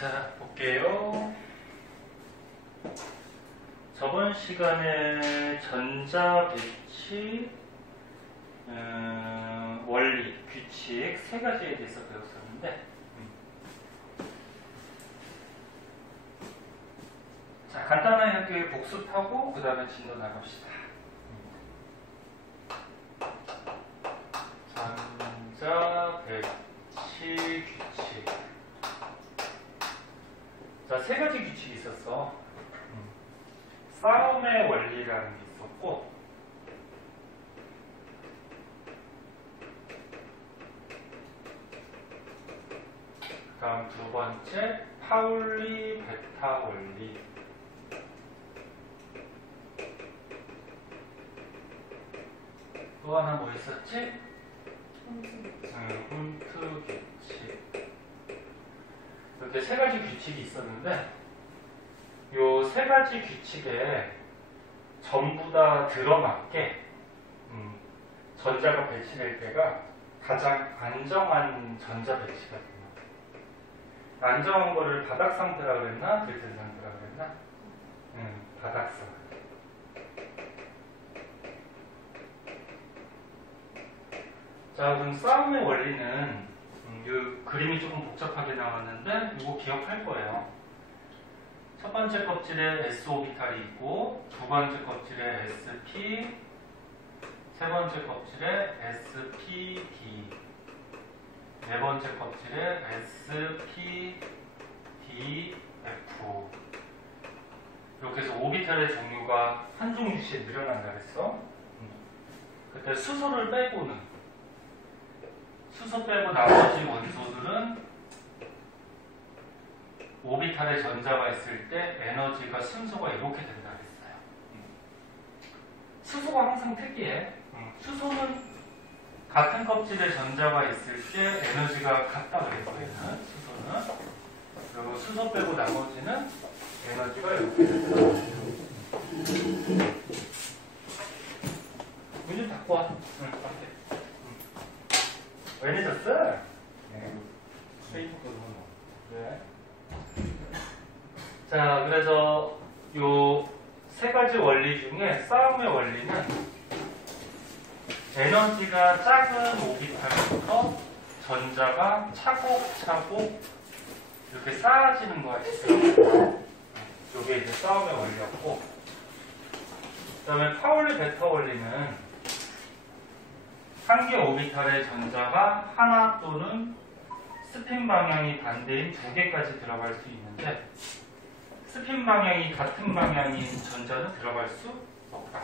자, 볼게요. 저번 시간에 전자 배치 원리, 규칙 세 가지에 대해서 배웠었는데, 자, 간단하게 복습하고 그 다음에 진도 나갑시다. 전자 배치 규칙. 자, 세 가지 규칙이 있었어. 싸움의 원리라는 게 있었고, 그 다음 두 번째 파울리 베타 원리. 또 하나 뭐 있었지? 홈트 규칙. 이렇게 세 가지 규칙이 있었는데, 요 세 가지 규칙에 전부 다 들어맞게 전자가 배치될 때가 가장 안정한 전자 배치가 됩니다. 안정한 거를 바닥 상태라 그랬나? 들뜬 상태라 그랬나? 바닥 상태. 자, 그럼 싸움의 원리는 이 그림이 조금 복잡하게 나왔는데 이거 기억할 거예요. 첫 번째 껍질에 S 오비탈이 있고, 두 번째 껍질에 SP, 세 번째 껍질에 SPD, 네 번째 kop질에 SPDF. 이렇게 해서 오비탈의 종류가 한 종류씩 늘어난다 그랬어. 그때 수소를 빼고는, 수소 빼고 나머지 원소들은 오비탈에 전자가 있을 때 에너지가 순서가 이렇게 된다 그랬어요. 수소가 항상 특이해. 수소는 같은 껍질에 전자가 있을 때 에너지가 같다 그랬어요. 수소는. 그리고 수소 빼고 나머지는 에너지가 이렇게 된다. 문 좀 닫고 와. 밖에. 왜 늦었어? 페이스북 뭐. 왜? 자, 그래서 요 세 가지 원리 중에 싸움의 원리는 에너지가 작은 오비탈부터 전자가 차곡차곡 이렇게 쌓아지는 거가 있어요. 이게 이제 싸움의 원리였고, 그 다음에 파울리 베타 원리는 한 개 오비탈의 전자가 하나 또는 스핀 방향이 반대인 두 개까지 들어갈 수 있는데, 스핀 방향이 같은 방향인 전자는 들어갈 수 없다.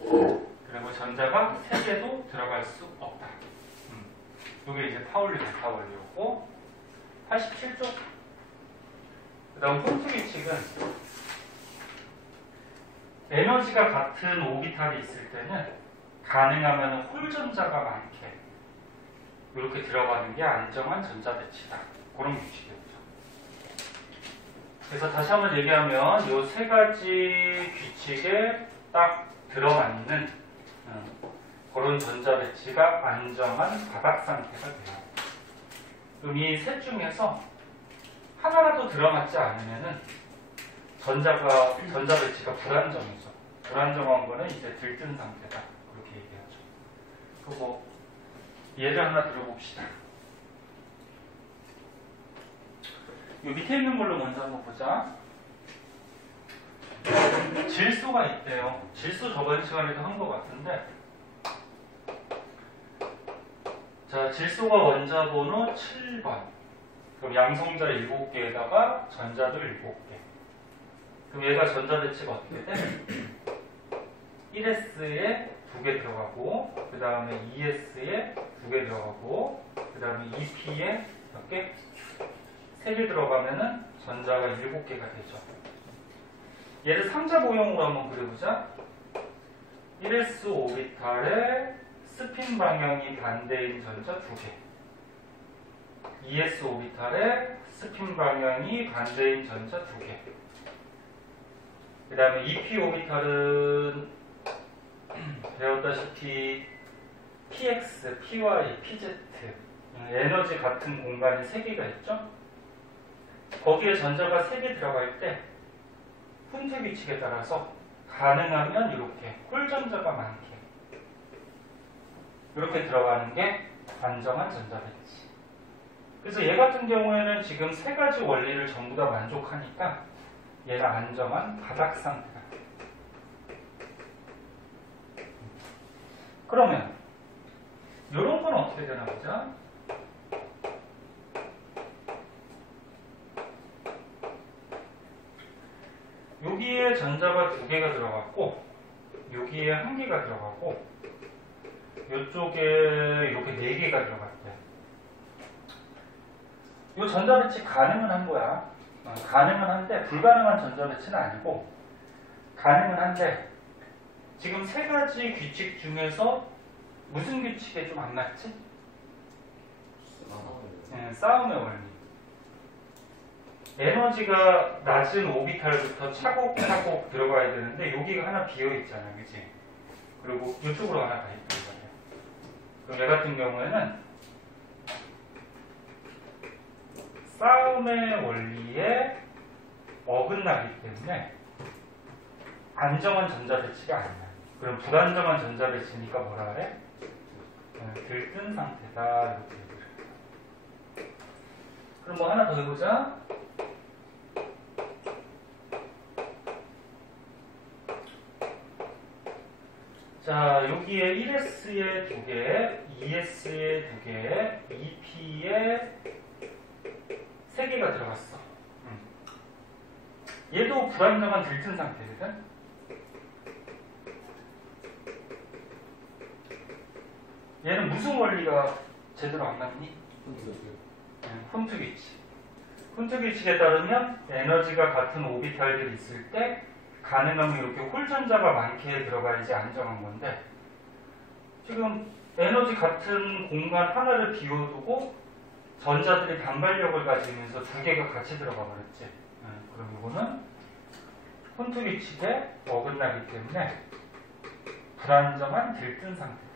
그리고 전자가 세 개도 들어갈 수 없다. 이게 이제 파울리 베타 원리였고, 87쪽. 그 다음 홈트 규칙은 에너지가 같은 오비탈이 있을 때는 가능하면 홀 전자가 많게 이렇게 들어가는 게 안정한 전자 배치다. 그런 규칙이었죠. 그래서 다시 한번 얘기하면 이 세 가지 규칙에 딱 들어맞는 그런 전자 배치가 안정한 바닥 상태가 돼요. 그럼 이 셋 중에서 하나라도 들어맞지 않으면은 전자 배치가 불안정이죠. 불안정한 거는 이제 들뜬 상태다. 그렇게 얘기하죠. 그거 예를 하나 들어봅시다. 이 밑에 있는 걸로 먼저 한번 보자. 질소가 있대요. 질소 저번 시간에도 한 것 같은데, 자, 질소가 원자 번호 7번. 그럼 양성자 7개에다가 전자도 7개. 그럼 얘가 전자 배치가 어떻게 돼? 1S에 2개 들어가고, 그 다음에 2S에 2개 들어가고, 그 다음에 2P에 몇 개? 3개 들어가면은 전자가 7개가 되죠. 얘를 3자 모형으로 한번 그려보자. 1S 오비탈에 스핀 방향이 반대인 전자 2개. 2S 오비탈에 스핀 방향이 반대인 전자 2개. 그 다음에 2P 오비탈은 배웠다시피 PX, PY, PZ 에너지 같은 공간이 3개가 있죠? 거기에 전자가 3개 들어갈 때 훈트 규칙에 따라서 가능하면 이렇게 홀전자가 많게 이렇게 들어가는 게 안정한 전자 배치. 그래서 얘 같은 경우에는 지금 3가지 원리를 전부 다 만족하니까 얘가 안정한 바닥 상태가 돼요. 그러면 이런 건 어떻게 되나 보자. 여기에 전자가 2개가 들어갔고 여기에 1개가 들어가고 이쪽에 이렇게 4개가 들어갔대. 이 전자 배치 가능은 한 거야. 가능은 한데 불가능한 전자 배치는 아니고 가능은 한데 지금 3가지 규칙 중에서 무슨 규칙에 좀 안 맞지? 싸움의 원리. 에너지가 낮은 오비탈부터 차곡차곡 들어가야 되는데 여기가 하나 비어있잖아요. 그치? 그리고 이쪽으로 하나 가있단 말이에요. 그럼 얘 같은 경우에는 싸움의 원리에 어긋나기 때문에 안정한 전자 배치가 아니야. 그럼 불안정한 전자 배치니까 뭐라 그래? 들뜬 상태다. 이렇게 얘기를 해요. 그럼 뭐 하나 더 해보자. 자, 여기에 1S에 2개, 2S에 2개, 2P에 3개가 들어갔어. 얘도 불안정한 들뜬 상태거든. 얘는 무슨 원리가 제대로 안 맞니? 훈트 규칙. 훈트 규칙에 따르면 에너지가 같은 오비탈들이 있을 때 가능하면 이렇게 홀전자가 많게 들어가야지 안정한 건데 지금 에너지 같은 공간 하나를 비워두고 전자들이 반발력을 가지면서 2개가 같이 들어가 버렸지. 그럼 이거는 훈트 규칙에 어긋나기 때문에 불안정한 들뜬 상태가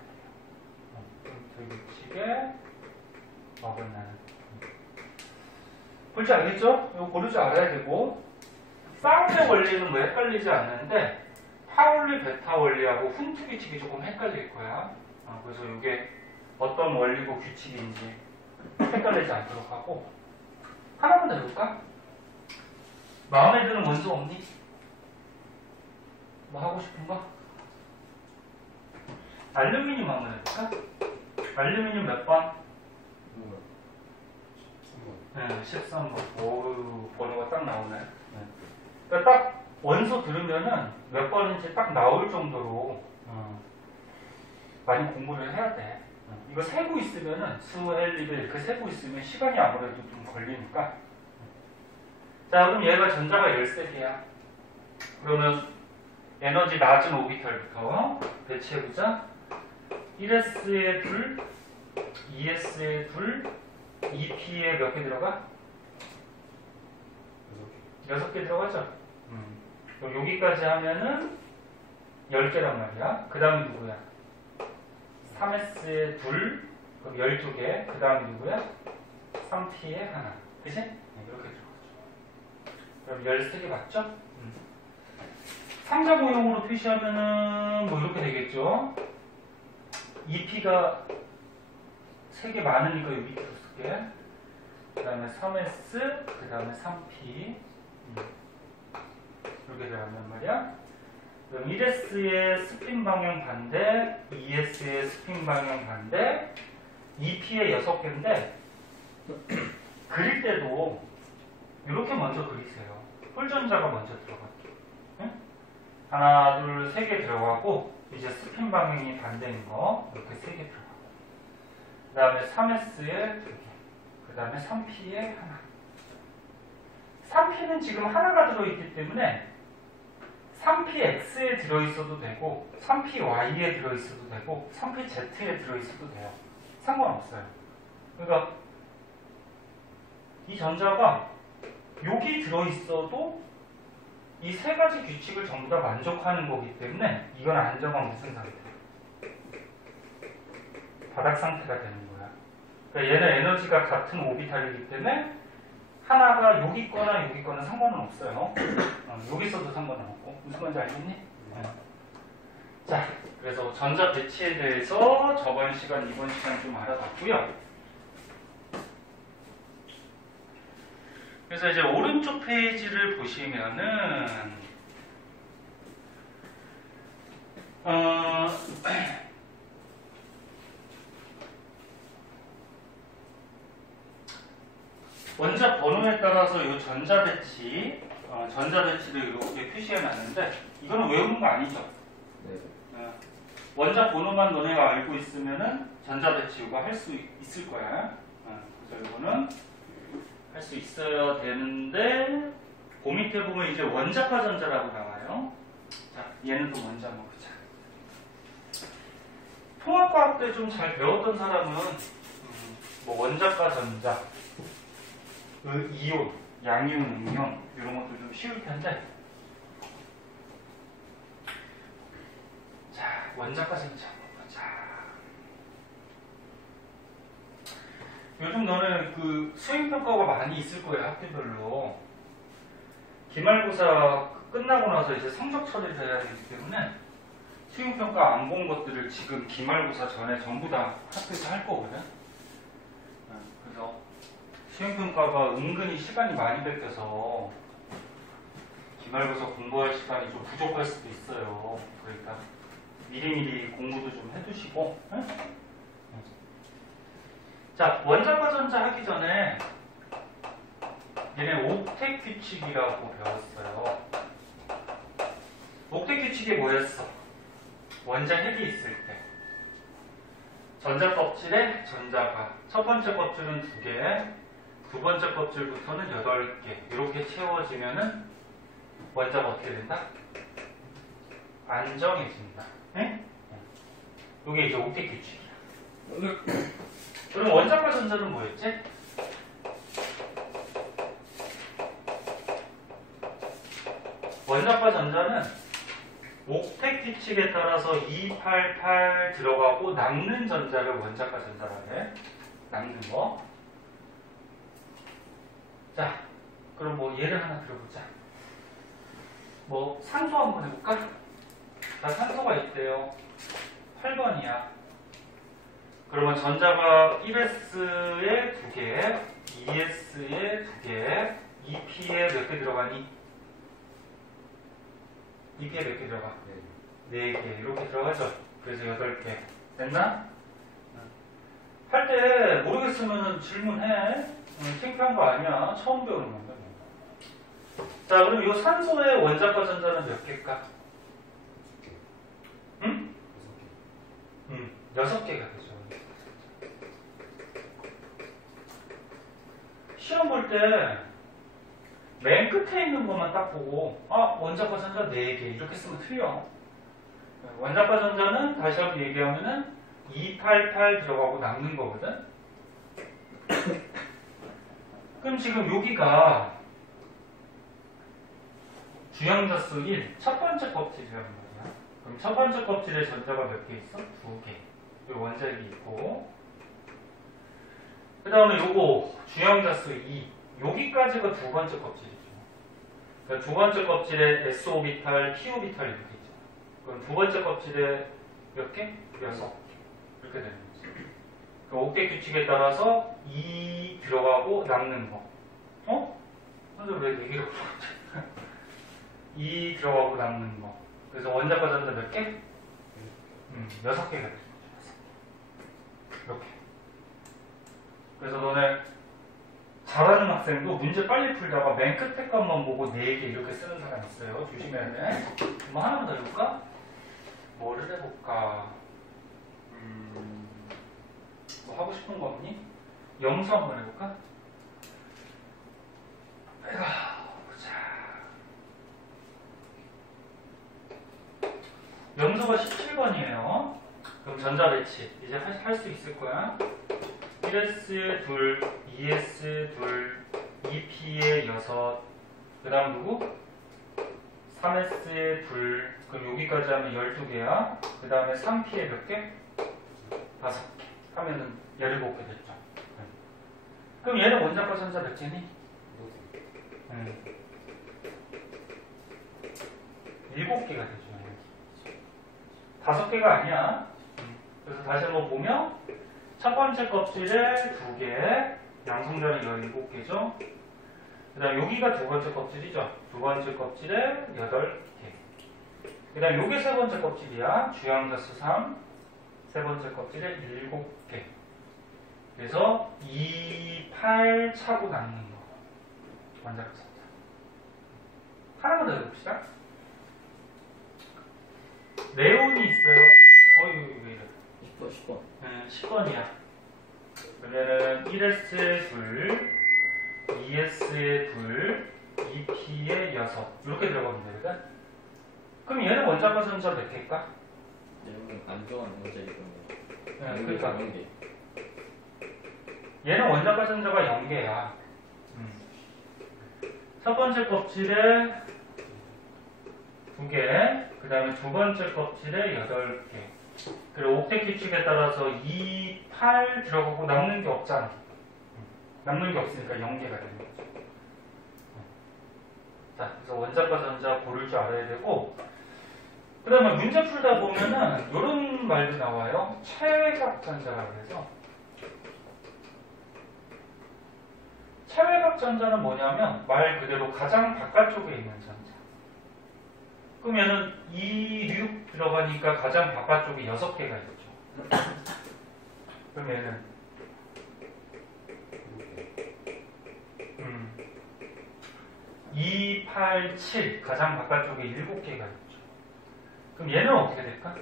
돼요. 훈트 규칙에 어긋나는. 볼지 알겠죠? 이거 고를 줄 알아야 되고 싸움의 원리는 뭐 헷갈리지 않는데 파울리 베타 원리하고 훈트 규칙이 조금 헷갈릴 거야. 그래서 이게 어떤 원리고 규칙인지 헷갈리지 않도록 하고 하나만 더 해볼까? 마음에 드는 원소 없니? 뭐 하고 싶은 거? 알루미늄 한번 해볼까? 알루미늄 몇 번? 13번. 오우, 번호가 딱 나오네. 그러니까 딱 원소 들으면은 몇 번인지 딱 나올 정도로 많이 공부를 해야 돼. 이거 세고 있으면은 수, 헬, 리벨 이렇게 세고 있으면 시간이 아무래도 좀 걸리니까. 자, 그럼 얘가 전자가 13개야. 그러면 에너지 낮은 오비탈부터 배치해보자. 1S에 2, 2S에 2, 2P에 몇 개 들어가? 6개 들어가죠? 그럼 여기까지 하면은 10개란 말이야. 그 다음에 누구야? 3S에 2, 그럼 12개. 그 다음에 누구야? 3P에 하나. 그치? 이렇게 들어가죠. 그럼 13개 맞죠? 상자 모형으로 표시하면은 뭐 이렇게 되겠죠? 2P가 3개 많으니까 여기 밑으로 쓸게. 그 다음에 3S, 그 다음에 3P. 이렇게 들어간단 말이야. 그럼 1S의 스핀 방향 반대, 2S의 스핀 방향 반대, 2P의 6개인데, 그릴 때도 이렇게 먼저 그리세요. 홀전자가 먼저 들어갈게요. 응? 하나, 둘, 3개 들어가고, 이제 스핀 방향이 반대인 거, 이렇게 3개 들어가고. 그 다음에 3S에 2개. 그 다음에 3P에 하나. 3P는 지금 하나가 들어있기 때문에 3PX에 들어있어도 되고 3PY에 들어있어도 되고 3PZ에 들어있어도 돼요. 상관없어요. 그러니까 이 전자가 여기 들어있어도 이 3가지 규칙을 전부 다 만족하는 거기 때문에 이건 안정한 무슨 상태? 바닥 상태가 되는 거야. 그러니까 얘는 에너지가 같은 오비탈이기 때문에 하나가 여기 있거나 여기 있거나 상관은 없어요. 여기 있어도 상관은 없고. 무슨 말인지 알겠니? 자, 그래서 전자 배치에 대해서 저번 시간, 이번 시간 좀 알아봤고요. 그래서 이제 오른쪽 페이지를 보시면은 원자 번호에 따라서 이 전자 배치를 이렇게 표시해 놨는데 이거는 외우는 거 아니죠? 네. 원자 번호만 너네가 알고 있으면은 전자 배치 이거 할 수 있을 거야. 그래서 이거는 할 수 있어야 되는데 그 밑에 보면 이제 원자과 전자라고 나와요. 자, 얘는 또 먼저 한번 보자. 통합과학 때 좀 잘 배웠던 사람은 뭐 원자과 전자, 이온, 양이온, 음이온 이런 것도 좀 쉬울 텐데. 자, 원자과 전자 한번 보자. 요즘 너는 그 수행평가가 많이 있을 거예요, 학교별로. 기말고사 끝나고 나서 이제 성적 처리를 해야 되기 때문에 수행평가 안 본 것들을 지금 기말고사 전에 전부 다 학교에서 할 거거든. 그래서 수행평가가 은근히 시간이 많이 뺏겨서 기말고사 공부할 시간이 좀 부족할 수도 있어요. 그러니까 미리미리 공부도 좀 해두시고. 응? 자, 원자과 전자 하기 전에 얘네 옥텟 규칙이라고 배웠어요. 옥텟 규칙이 뭐였어? 원자 핵이 있을 때 전자 껍질에 전자가 첫 번째 껍질은 2개, 두 번째 껍질부터는 8개 이렇게 채워지면은 원자가 어떻게 된다? 안정해진다. 응? 이게 이제 옥텟 규칙이야. 그럼 원자과 전자는 뭐였지? 원자과 전자는 옥텟 규칙에 따라서 288 들어가고 남는 전자를 원자과 전자라고 해. 남는 거. 자, 그럼 뭐 예를 하나 들어보자. 뭐 산소 한번 해볼까? 자, 산소가 있대요. 8번이야. 그러면 전자가 1s에 2개, 2s에 2개, 2p에 몇 개 들어가니? 2p에 몇 개 들어가? 4개. 이렇게 들어가죠? 그래서 8개. 됐나? 할 때 모르겠으면 질문해. 창피한 거 아니야. 처음 배우는 건데. 자, 그럼 이 산소의 원자과 전자는 몇 개일까? 응? 6개가 되죠. 시험 볼 때 맨 끝에 있는 것만 딱 보고 원자과 전자 4개 이렇게 쓰면 틀려. 원자과 전자는 다시 한번 얘기하면은 288 들어가고 남는 거거든. 그럼 지금 여기가 주양자수 1, 첫 번째 껍질이라는 거야. 그럼 첫 번째 껍질에 전자가 몇 개 있어? 2개. 요 원자핵이 있고, 그 다음에 요거 주양자수 2, 여기까지가 두 번째 껍질이죠. 그러니까 두 번째 껍질에 s오비탈, p오비탈 이렇게 있죠. 그럼 두 번째 껍질에 몇 개? 6개. 이렇게 되는 거지. 그 옥텟 규칙에 따라서 2 들어가고 남는 거. 근데 왜 얘기를 없었지? 2 들어가고 남는 거. 그래서 원자과 전자 몇 개? 6개가 되는 거죠. 이렇게. 그래서 너네 잘하는 학생도 문제 빨리 풀다가 맨 끝에 것만 보고 4개 이렇게 쓰는 사람 있어요. 조심해야 돼. 뭐 하나만 더 해볼까? 뭐를 해볼까? 뭐 하고 싶은 거 없니? 염수 한번 해볼까? 보자. 염수가 17번이에요. 그럼 전자 배치 이제 할 수 있을 거야. 1s에 2, 2s에 2, 2p에 6, 그 다음 누구? 3s에 2, 그럼 여기까지 하면 12개야. 그 다음에 3p에 몇 개? 5개. 하면은 17개 됐죠. 그럼 얘는 원자과 전자 몇 개니? 7개가 되죠. 5개가 아니야. 그래서 다시 한번 보면 첫 번째 껍질에 2개, 양성자는 17개죠. 그 다음 여기가 두 번째 껍질이죠. 두 번째 껍질에 8개. 그 다음 요게 세 번째 껍질이야. 주양자수 3. 세 번째 껍질에 7개. 그래서 2, 8 차고 남는 거. 원자력 선자. 하나만 더 해봅시다. 네온이 있어요. 어이, 왜 이래. 10번. 10번이야. 그러면은 1S에 2, 2S에 2, 2P에 6. 이렇게 들어가면 되거든. 그럼 얘는 원자과 전자 몇 개일까? 내용은 안 좋아하는 거죠, 이거는. 그러니까. 얘는 원자과 전자가 0개야. 첫 번째 껍질에 2개, 그 다음에 두 번째 껍질에 8개. 그리고 옥텟 규칙에 따라서 2, 8 들어가고 남는 게 없잖아. 남는 게 없으니까 0개가 되는 거죠. 자, 그래서 원자과 전자 고를 줄 알아야 되고, 그 다음에 문제 풀다 보면은 이런 말도 나와요. 최외각 전자라고 해서. 최외각 전자는 뭐냐면 말 그대로 가장 바깥쪽에 있는 전자. 그러면은 2, 6 들어가니까 가장 바깥쪽에 6개가 있죠. 그러면은 2, 8, 7 가장 바깥쪽에 7개가 있죠. 그럼 얘는 어떻게 될까?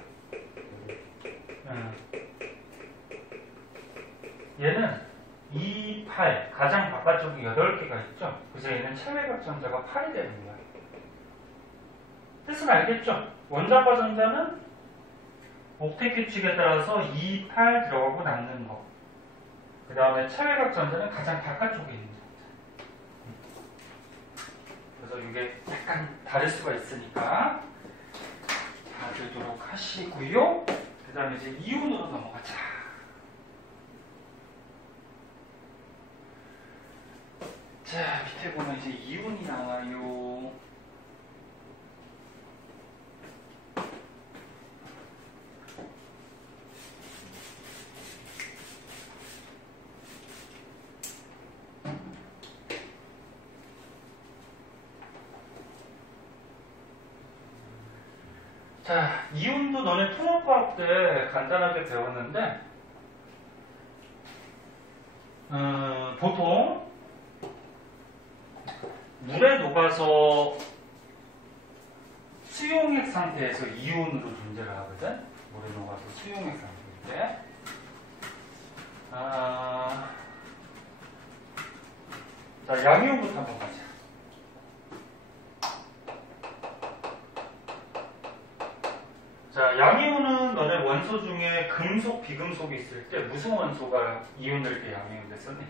얘는 2, 8 가장 바깥쪽에 8개가 있죠. 그래서 얘는 최외각 전자가 8이 되는 거야. 뜻은 알겠죠? 원자과 전자는 옥텟 규칙에 따라서 2, 8 들어가고 남는 거. 그 다음에 최외각 전자는 가장 바깥쪽에 있는 전자. 그래서 이게 약간 다를 수가 있으니까 봐주도록 하시고요. 그 다음에 이제 이온으로 넘어가자. 자, 밑에 보면 이제 이온이 나와요. 자, 이온도 너네 통합과학 때 간단하게 배웠는데, 보통 물에 녹아서 수용액 상태에서 이온으로 존재를 하거든. 물에 녹아서 수용액 상태일 때. 자, 양이온부터 한번 가자. 자, 양이온은 너네 원소 중에 금속, 비금속이 있을 때 무슨 원소가 이온될 때 양이온 됐었니?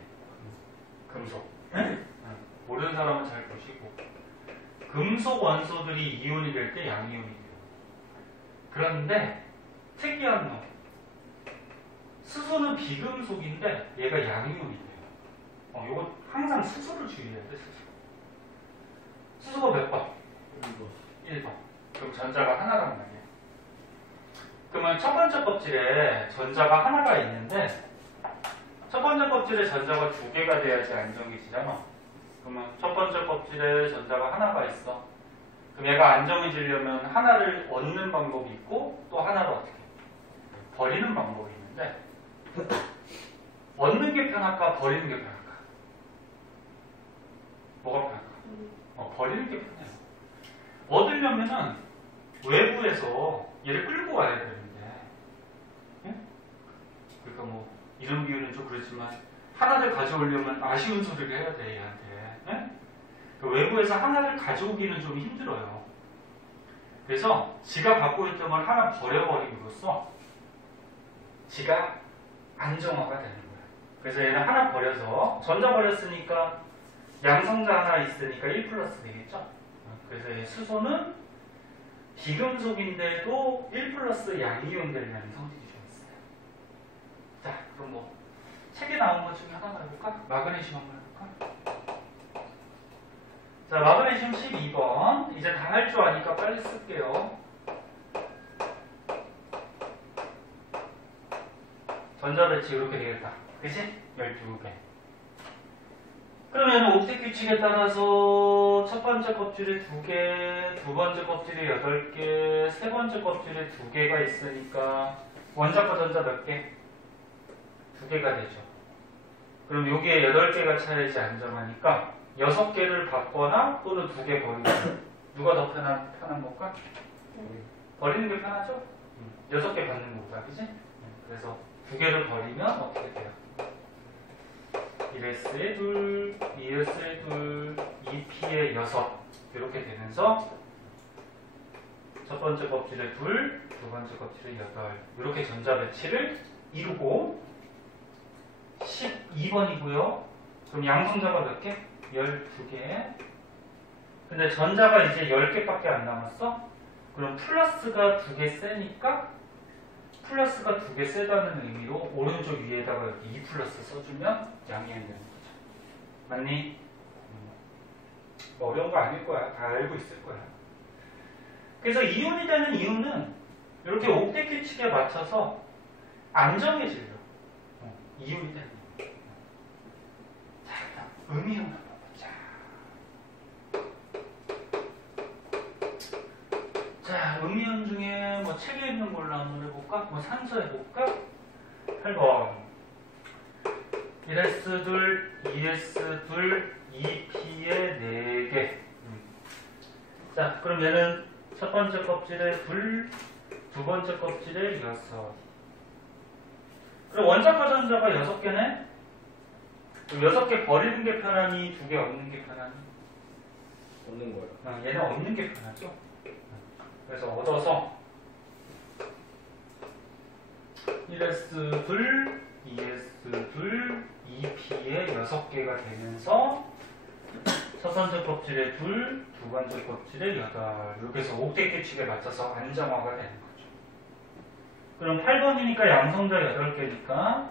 금속. 모르는 사람은 잘 보시고. 금속 원소들이 이온이 될 때 양이온이 돼요. 그런데 특이한 놈. 수소는 비금속인데 얘가 양이온이 돼요. 이거 항상 수소를 주의해야 돼, 수소. 수소가 몇 번? 1번. 그럼 전자가 하나란 말이야. 그러면 첫 번째 껍질에 전자가 하나가 있는데 첫 번째 껍질에 전자가 2개가 돼야지 안정해지잖아. 그러면 첫 번째 껍질에 전자가 하나가 있어. 그럼 얘가 안정해지려면 하나를 얻는 방법이 있고 또 하나를 어떻게 버리는 방법이 있는데 얻는 게 편할까 버리는 게 편할까? 뭐가 편할까? 버리는 게 편해요. 얻으려면은 외부에서 얘를 끌고 와야 되는데 그러니까 뭐 이런 비유는 좀 그렇지만 하나를 가져오려면 아쉬운 소리를 해야 돼 얘한테. 그 외부에서 하나를 가져오기는 좀 힘들어요. 그래서 지가 갖고 있던 걸 하나 버려버림으로써 지가 안정화가 되는 거야. 그래서 얘는 하나 버려서 전자 버렸으니까 양성자 하나 있으니까 1 플러스 되겠죠. 그래서 얘 수소는 비금속인데도 1 플러스 양이온 되려면 성질이 좀 있어요. 자, 그럼 뭐 책에 나온 것 중에 하나만 해볼까? 마그네슘 한번 해볼까? 자, 마그네슘 12번. 이제 다 할 줄 아니까 빨리 쓸게요. 전자배치 이렇게 되겠다. 그치? 12개. 그러면 옥텟 규칙에 따라서 첫 번째 껍질에 2개, 두 번째 껍질에 8개, 세 번째 껍질에 2개가 있으니까 원자과 전자 몇 개? 2개가 되죠. 그럼 여기에 8개가 차야지 안정하니까 6개를 받거나 또는 2개 버리고 누가 더 편한 건가? 버리는 게 편하죠? 6개 받는 거다. 그치? 그래서 2개를 버리면 어떻게 돼요? 1S에 2, 2S에 2, 2P에 6 이렇게 되면서 첫 번째 껍질에 2, 두 번째 껍질에 8 이렇게 전자 배치를 이루고 12번이고요. 그럼 양성자가 몇 개? 12개. 근데 전자가 이제 10개밖에 안 남았어? 그럼 플러스가 2개 세니까 플러스가 2개 세다는 의미로 오른쪽 위에다가 이렇게 2 플러스 써주면 양이행 되는 거죠. 맞니? 어려운 거 아닐 거야. 다 알고 있을 거야. 그래서 이온이 되는 이유는 이렇게 옥텟 규칙에 맞춰서 안정해지려. 이온이 되는 이유. 자, 음이온 한번 보자. 자, 음이온 중에 뭐 책에 있는 걸로 한번 해볼까? 뭐 산소 해볼까? 8번. 1S2, 2S2, 2P에 4개. 자, 그럼 얘는 첫 번째 껍질에 2, 두 번째 껍질에 6. 그럼 원자과 전자가 6개네? 그럼 6개 버리는 게 편하니 2개 얻는 게 편하니? 없는 거예요. 얘는 얻는 게 편하죠? 그래서 얻어서 1S2, 2S2, 2P에 6개가 되면서 첫 번째 껍질에 2, 두 번째 껍질에 8 이렇게 해서 옥텟 규칙에 맞춰서 안정화가 되는 거죠. 그럼 8번이니까 양성자 8개니까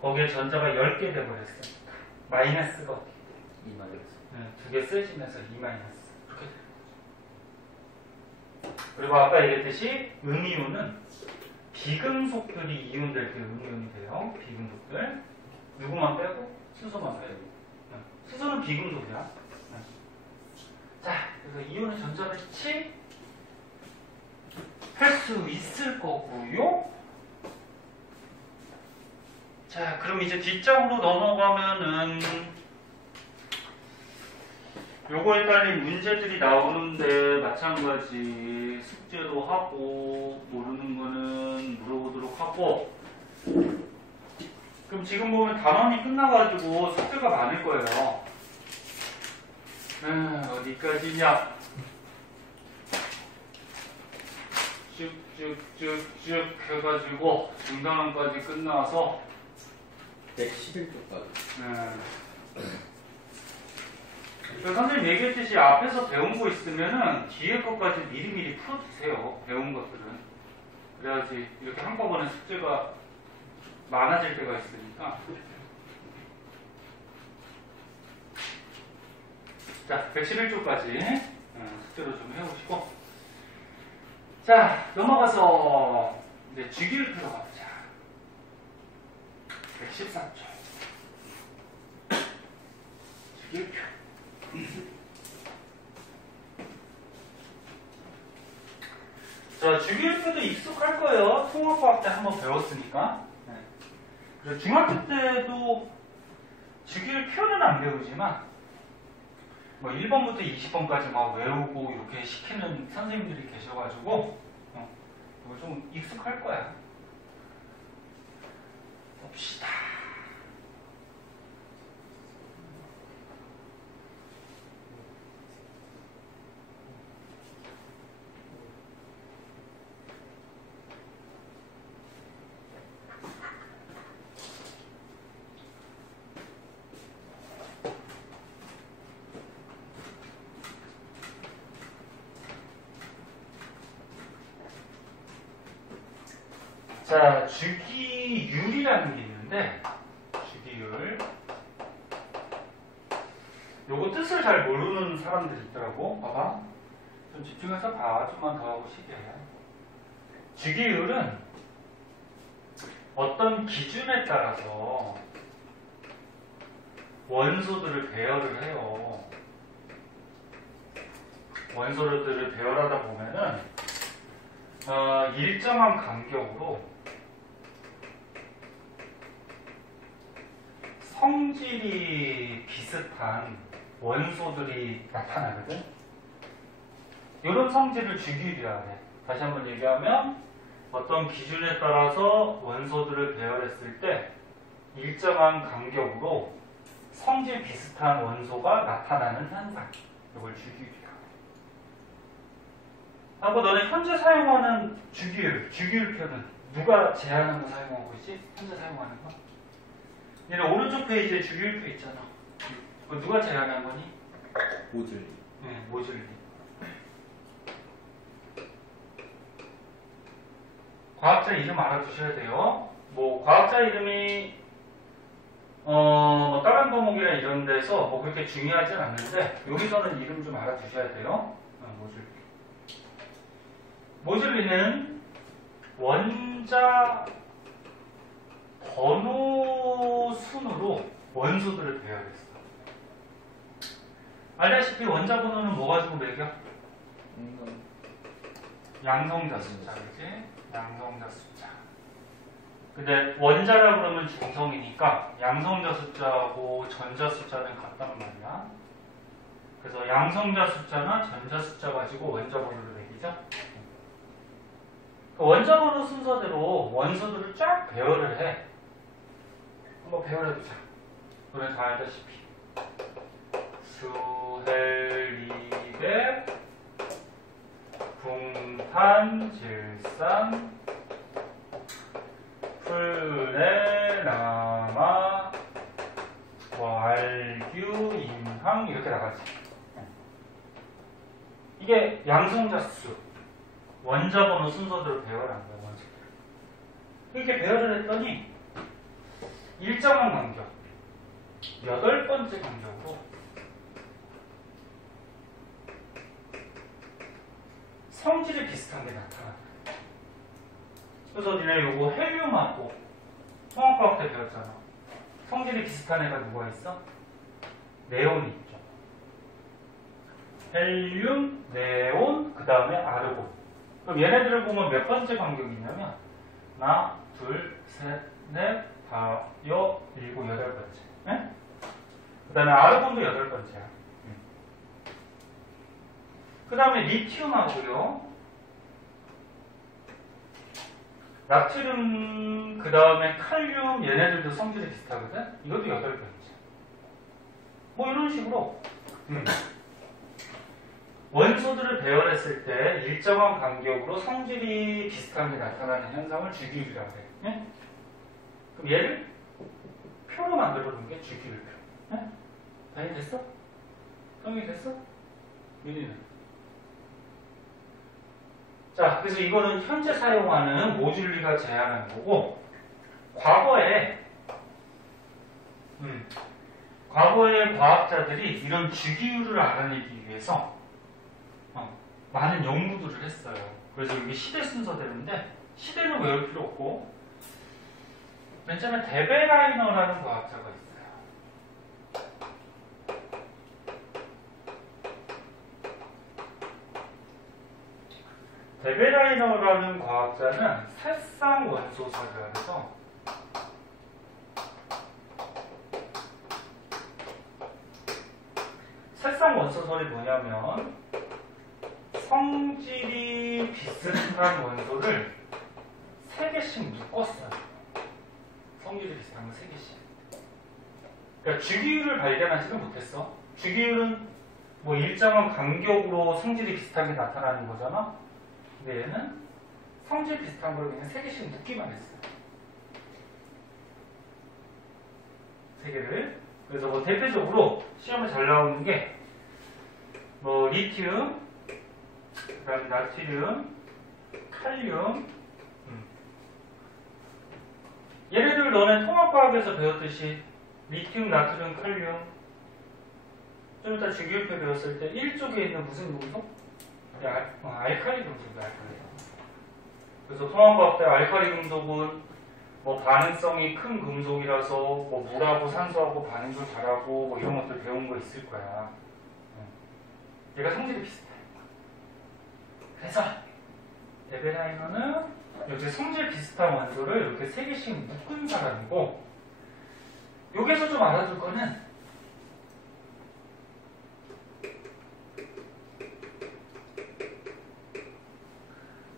거기에 전자가 10개 돼버렸으니까 마이너스가 어떻게 돼? 2 마이너스. 2개 쓰시면서 2 마이너스 이렇게 되는 거죠. 그리고 아까 얘기했듯이 음이온은 비금속들이 이온될 때 음이온이 돼요. 비금속들. 누구만 빼고? 수소만 빼고. 수소는 비금속이야. 자, 그래서 이온의 전자 배치 할 수 있을 거고요. 자, 그럼 이제 뒷장으로 넘어가면은 요거에 딸린 문제들이 나오는데 마찬가지 숙제도 하고 모르는 거는 물어보도록 하고. 그럼 지금 보면 단원이 끝나가지고 숙제가 많을 거예요. 어디까지냐? 쭉쭉쭉쭉 해가지고 중단원까지 끝나서 111쪽까지. 선생님 얘기했듯이 앞에서 배운 거 있으면은 뒤에 것까지 미리미리 풀어주세요. 배운 것들은. 그래야지 이렇게 한꺼번에 숙제가 많아질 때가 있으니까. 자, 111조까지 숙제로 좀 해오시고. 자, 넘어가서 이제 주기율표로 가보자. 113조. 주기율표. 자, 주기율표도 익숙할 거예요. 통합과학 때 한번 배웠으니까. 그래서 중학교 때도 주기율표는 안 배우지만 뭐 1번부터 20번까지 막 외우고 이렇게 시키는 선생님들이 계셔가지고 이거 좀 익숙할 거야. 봅시다. 자, 주기율이라는 게 있는데, 주기율. 요거 뜻을 잘 모르는 사람들이 있더라고. 봐봐. 좀 집중해서 봐. 좀만 더 하고 시게. 주기율은 어떤 기준에 따라서 원소들을 배열을 해요. 원소들을 배열하다 보면은 일정한 간격으로 성질이 비슷한 원소들이 나타나거든. 이런 성질을 주기율이라고 해. 다시 한번 얘기하면 어떤 기준에 따라서 원소들을 배열했을 때 일정한 간격으로 성질 비슷한 원소가 나타나는 현상. 이걸 주기율이라고 해. 하고 너네 현재 사용하는 주기율표는 누가 제한한 거 사용하고 있지? 현재 사용하는 거? 얘네 오른쪽 페이지에 주기율표 있잖아. 그거 누가 제한한 거니? 모듈리. 네, 모듈리. 과학자 이름 알아두셔야 돼요. 뭐 과학자 이름이 뭐 다른 과목이나 이런 데서 뭐 그렇게 중요하진 않는데 여기서는 이름 좀 알아두셔야 돼요. 모듈리. 모듈리는 원자 번호 순으로 원소들을 배열했어. 알다시피 원자 번호는 뭐 가지고 매겨? 양성자 숫자, 그지? 양성자 숫자. 근데 원자라 그러면 중성이니까 양성자 숫자하고 전자 숫자는 같단 말이야. 그래서 양성자 숫자나 전자 숫자 가지고 원자 번호를 매기죠. 그 원자 번호 순서대로 원소들을 쫙 배열을 해. 한번 배열해보자. 너네 다 알다시피 수헬리베 붕탄 질산 풀레나마 왈규 임항 이렇게 나가지. 이게 양성자 수 원자 번호 순서대로 배열한 거야. 원소들 이렇게 배열을 했더니 일정한 간격 8번째 간격으로 성질이 비슷한 게 나타나요. 그래서 니네 요거 헬륨하고 화학과학 때 배웠잖아. 성질이 비슷한 애가 누가 있어? 네온이 있죠. 헬륨, 네온, 그 다음에 아르곤. 그럼 얘네들을 보면 몇 번째 간격이 있냐면 하나, 둘, 셋, 넷, 다섯, 일곱, 8번째. 네? 그 다음에 아르곤도 8번째야. 그 다음에 리튬하고요. 나트륨, 그 다음에 칼륨, 얘네들도 성질이 비슷하거든? 이것도 8번째. 뭐 이런 식으로. 원소들을 배열했을 때 일정한 간격으로 성질이 비슷한 게 나타나는 현상을 주기율이라고 해. 네? 그럼 얘를 표로 만들어 놓은 게 주기율표. 네? 다 이해됐어? 성이 됐어? 윤희는? 자, 그래서 이거는 현재 사용하는 모듈리가 제안한 거고, 과거에 과학자들이 이런 주기율을 알아내기 위해서 많은 연구들을 했어요. 그래서 이게 시대 순서대로인데, 시대는 외울 필요 없고, 맨 처음에 데베라이너라는 과학자가 있어요. 데베라이너라는 과학자는 새쌍 원소설을 해서 새쌍 원소설이 뭐냐면 성질이 비슷한 원소를 3개씩 묶었어요. 성질이 비슷한 거 3개씩. 그러니까 주기율을 발견하지는 못했어. 주기율은 뭐 일정한 간격으로 성질이 비슷하게 나타나는 거잖아. 근데 얘는 성질 비슷한 걸 그냥 3개씩 묶기만 했어요. 3개를. 그래서 뭐 대표적으로 시험에 잘 나오는 게 뭐 리튬, 그 다음에 나트륨, 칼륨. 얘네들 너네 통합과학에서 배웠듯이 리튬, 나트륨, 칼륨 좀 이따 주기율표 배웠을 때 1쪽에 있는 무슨 금속? 알칼리 금속이야, 알칼리. 그래서 통합과학 때 알칼리 금속은 뭐 반응성이 큰 금속이라서 뭐 물하고 산소하고 반응도 잘하고 뭐 이런 것들 배운 거 있을 거야. 얘가 성질이 비슷해. 그래서 에베라이너는 이렇게 성질 비슷한 원소를 이렇게 3개씩 묶은 사람이고, 여기서 좀 알아둘 거는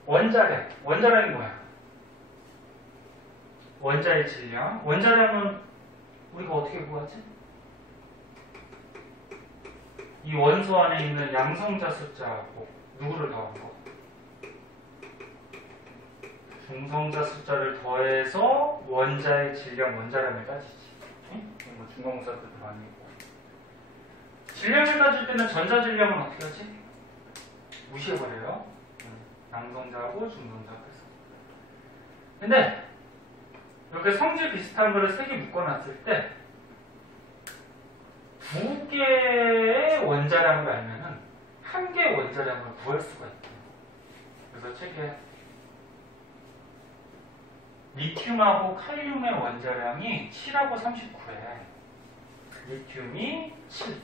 원자량. 원자량이 뭐야? 원자의 질량. 원자량은 우리가 어떻게 구하지? 이 원소 안에 있는 양성자 숫자하고 누구를 더한 거? 중성자 숫자를 더해서 원자의 질량, 원자량을 따지지. 응? 뭐 중간고사 때도 많이 있고. 질량을 따질 때는 전자 질량은 어떻게 하지? 무시해버려요. 양성자하고 중성자 합해서. 근데 이렇게 성질 비슷한 거를 3개 묶어놨을 때 2개의 원자량을 알면은 1개의 원자량을 구할 수가 있대요. 그래서 책에 리튬하고 칼륨의 원자량이 7하고 39에 리튬이 7,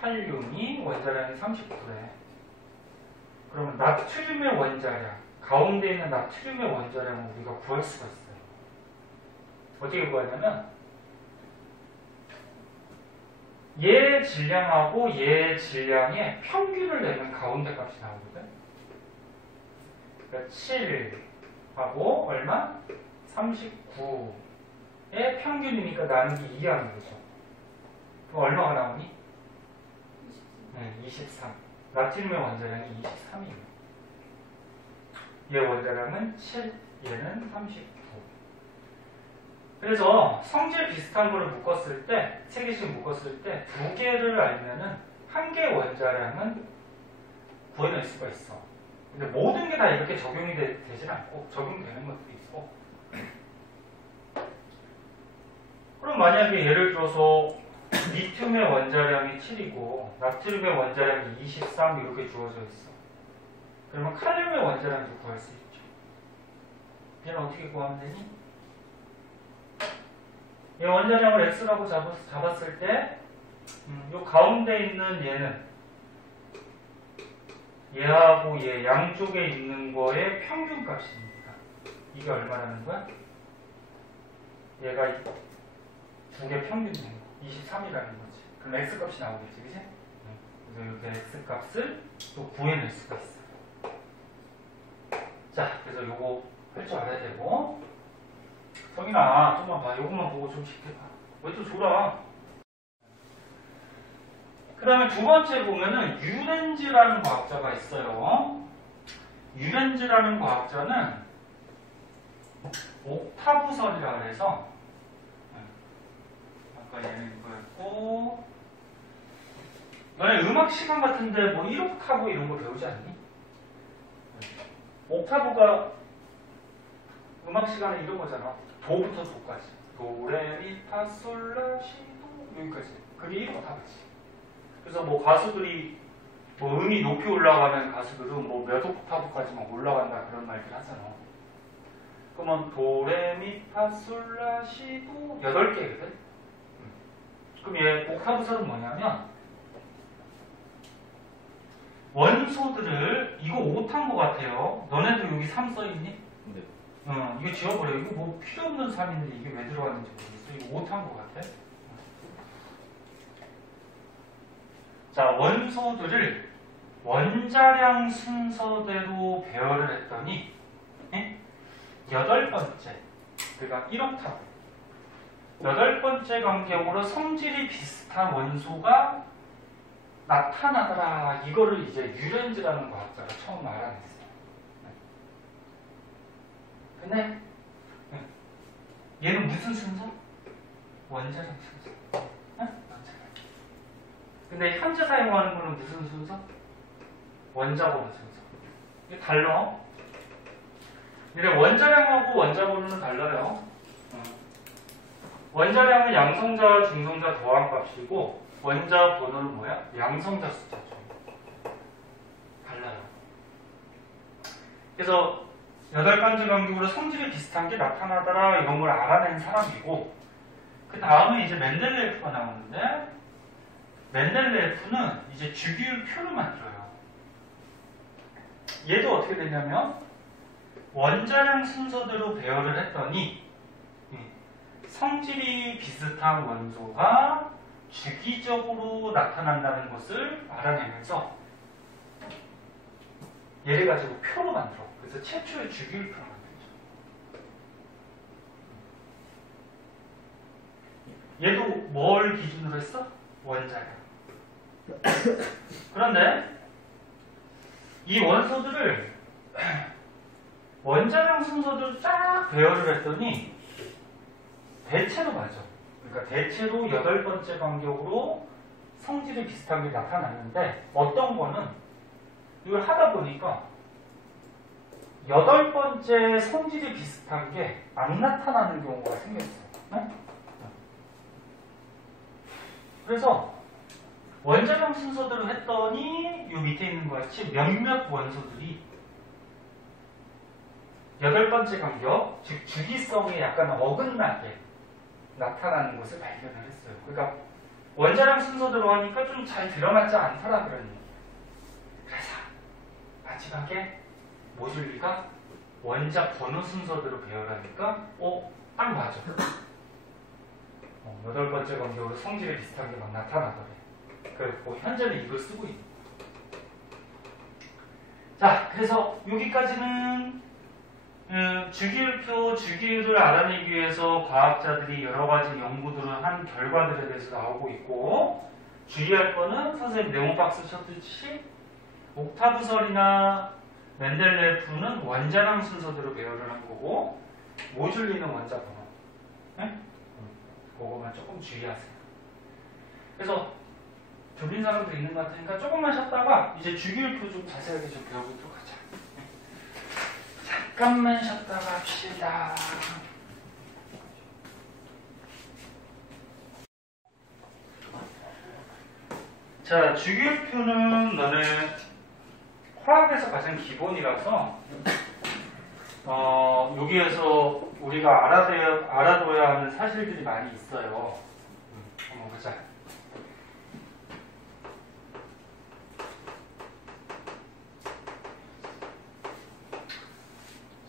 칼륨이 원자량이 39에 그러면 나트륨의 원자량, 가운데 있는 나트륨의 원자량을 우리가 구할 수가 있어요. 어떻게 구하냐면 얘 질량하고 얘 질량의 평균을 내면 가운데 값이 나오거든. 그러니까 7하고 얼마? 39의 평균이니까 나누기 2 하는 거죠. 그럼 얼마가 나오니? 23. 나트륨의 원자량이 23이에요. 얘 원자량은 7, 얘는 39. 그래서 성질 비슷한 거를 묶었을 때, 3개씩 묶었을 때 2개를 알면은 1개의 원자량은 구해낼 수가 있어. 근데 모든 게 다 이렇게 적용이 되진 않고 적용되는 것도 있고. 그럼 만약에 예를 들어서 리튬의 원자량이 7이고 나트륨의 원자량이 23 이렇게 주어져 있어. 그러면 칼륨의 원자량도 구할 수 있죠. 얘는 어떻게 구하면 되니? 이 원자량을 x라고 잡았을 때, 요 가운데 있는 얘는 얘하고 얘 양쪽에 있는 거의 평균 값입니다. 이게 얼마라는 거야? 얘가 2개 평균인 거, 23이라는 거지. 그럼 x 값이 나오겠지, 그치? 그래서 이렇게 x 값을 또 구해낼 수가 있어. 자, 그래서 요거 할 줄 알아야 되고. 성인아, 좀만 봐. 요것만 보고 좀 지켜봐. 왜 또 졸아? 그 다음에 2번째 보면은 유렌즈라는 과학자가 있어요. 유렌즈라는 과학자는 옥타브설이라 해서, 아까 얘는 이거였고, 너네 음악 시간 같은데 뭐 1옥타브 이런 거 배우지 않니? 옥타브가 음악 시간에 이런 거잖아. 도부터 도까지. 도, 레, 미, 파, 솔, 라, 시, 도 여기까지. 그게 1옥타브지. 그래서 뭐 가수들이 뭐 음이 높이 올라가는 가수들은 뭐 몇 옥타브까지만 올라간다 그런 말들 하잖아. 그러면 도, 레, 미, 파, 솔, 라, 시, 도 8개거든. 그럼 얘 옥타브설은 뭐냐면 원소들을 이거 5탄 것 같아요. 너네도 여기 3 써있니? 네. 이거 지워버려. 이거 뭐 필요 없는 3인데 이게 왜 들어갔는지 모르겠어. 이거 5탄 것 같아. 자, 원소들을 원자량 순서대로 배열을 했더니 8번째, 그러니까 1옥타브 8번째 간격으로 성질이 비슷한 원소가 나타나더라. 이거를 이제 유렌즈라는 과학자가 처음 알아냈어요. 근데 얘는 무슨 순서? 원자량 순서. 근데 현재 사용하는 거는 무슨 순서? 원자번호 순서. 이게 달라. 근데 원자량하고 원자번호는 달라요. 원자량은 양성자, 중성자 더한 값이고 원자 번호는 뭐야? 양성자 숫자죠. 달라요. 그래서 8번째 간격으로 성질이 비슷한 게 나타나더라 이런 걸 알아낸 사람이고, 그 다음에 이제 멘델레예프가 나오는데, 멘델레예프는 이제 주기율표를 만들어요. 얘도 어떻게 되냐면 원자량 순서대로 배열을 했더니 성질이 비슷한 원소가 주기적으로 나타난다는 것을 알아내면서 얘를 가지고 표로 만들어. 그래서 최초의 주기율표를 만들죠. 얘도 뭘 기준으로 했어? 원자량. 그런데 이 원소들을 원자량 순서대로 쫙 배열을 했더니 대체로 맞아. 그러니까 대체로 8번째 간격으로 성질이 비슷한 게 나타났는데, 어떤 거는 이걸 하다 보니까 8번째 성질이 비슷한 게 안 나타나는 경우가 생겼어. 네? 그래서 원자량 순서대로 했더니 이 밑에 있는 것 같이 몇몇 원소들이 8번째 간격, 즉 주기성에 약간 어긋나게 나타나는 것을 발견을 했어요. 그러니까 원자량 순서대로 하니까 좀 잘 들어맞지 않더라 그러니. 그래서 마지막에 모듈리가 원자 번호 순서대로 배열하니까 딱 맞아. 8번째 간격으로 성질이 비슷한 게 막 나타나더래. 그리고 현재는 이걸 쓰고 있는. 자, 그래서 여기까지는 주기율표, 주기율을 알아내기 위해서 과학자들이 여러 가지 연구들을 한 결과들에 대해서 나오고 있고, 주의할 거는 선생님 네모박스 쳤듯이 옥타브설이나 멘델레예프는 원자량 순서대로 배열을 한 거고, 모듈리는 원자 번호. 네? 그거만 조금 주의하세요. 그래서 졸린 사람도 있는 것 같으니까 조금만 쉬었다가 이제 주기율표 좀 자세하게 좀 배워보도록 하자. 잠깐만 쉬었다가 합시다. 자, 주기율표는 너네 화학에서 가장 기본이라서 여기에서 우리가 알아둬야 하는 사실들이 많이 있어요. 한번 보자.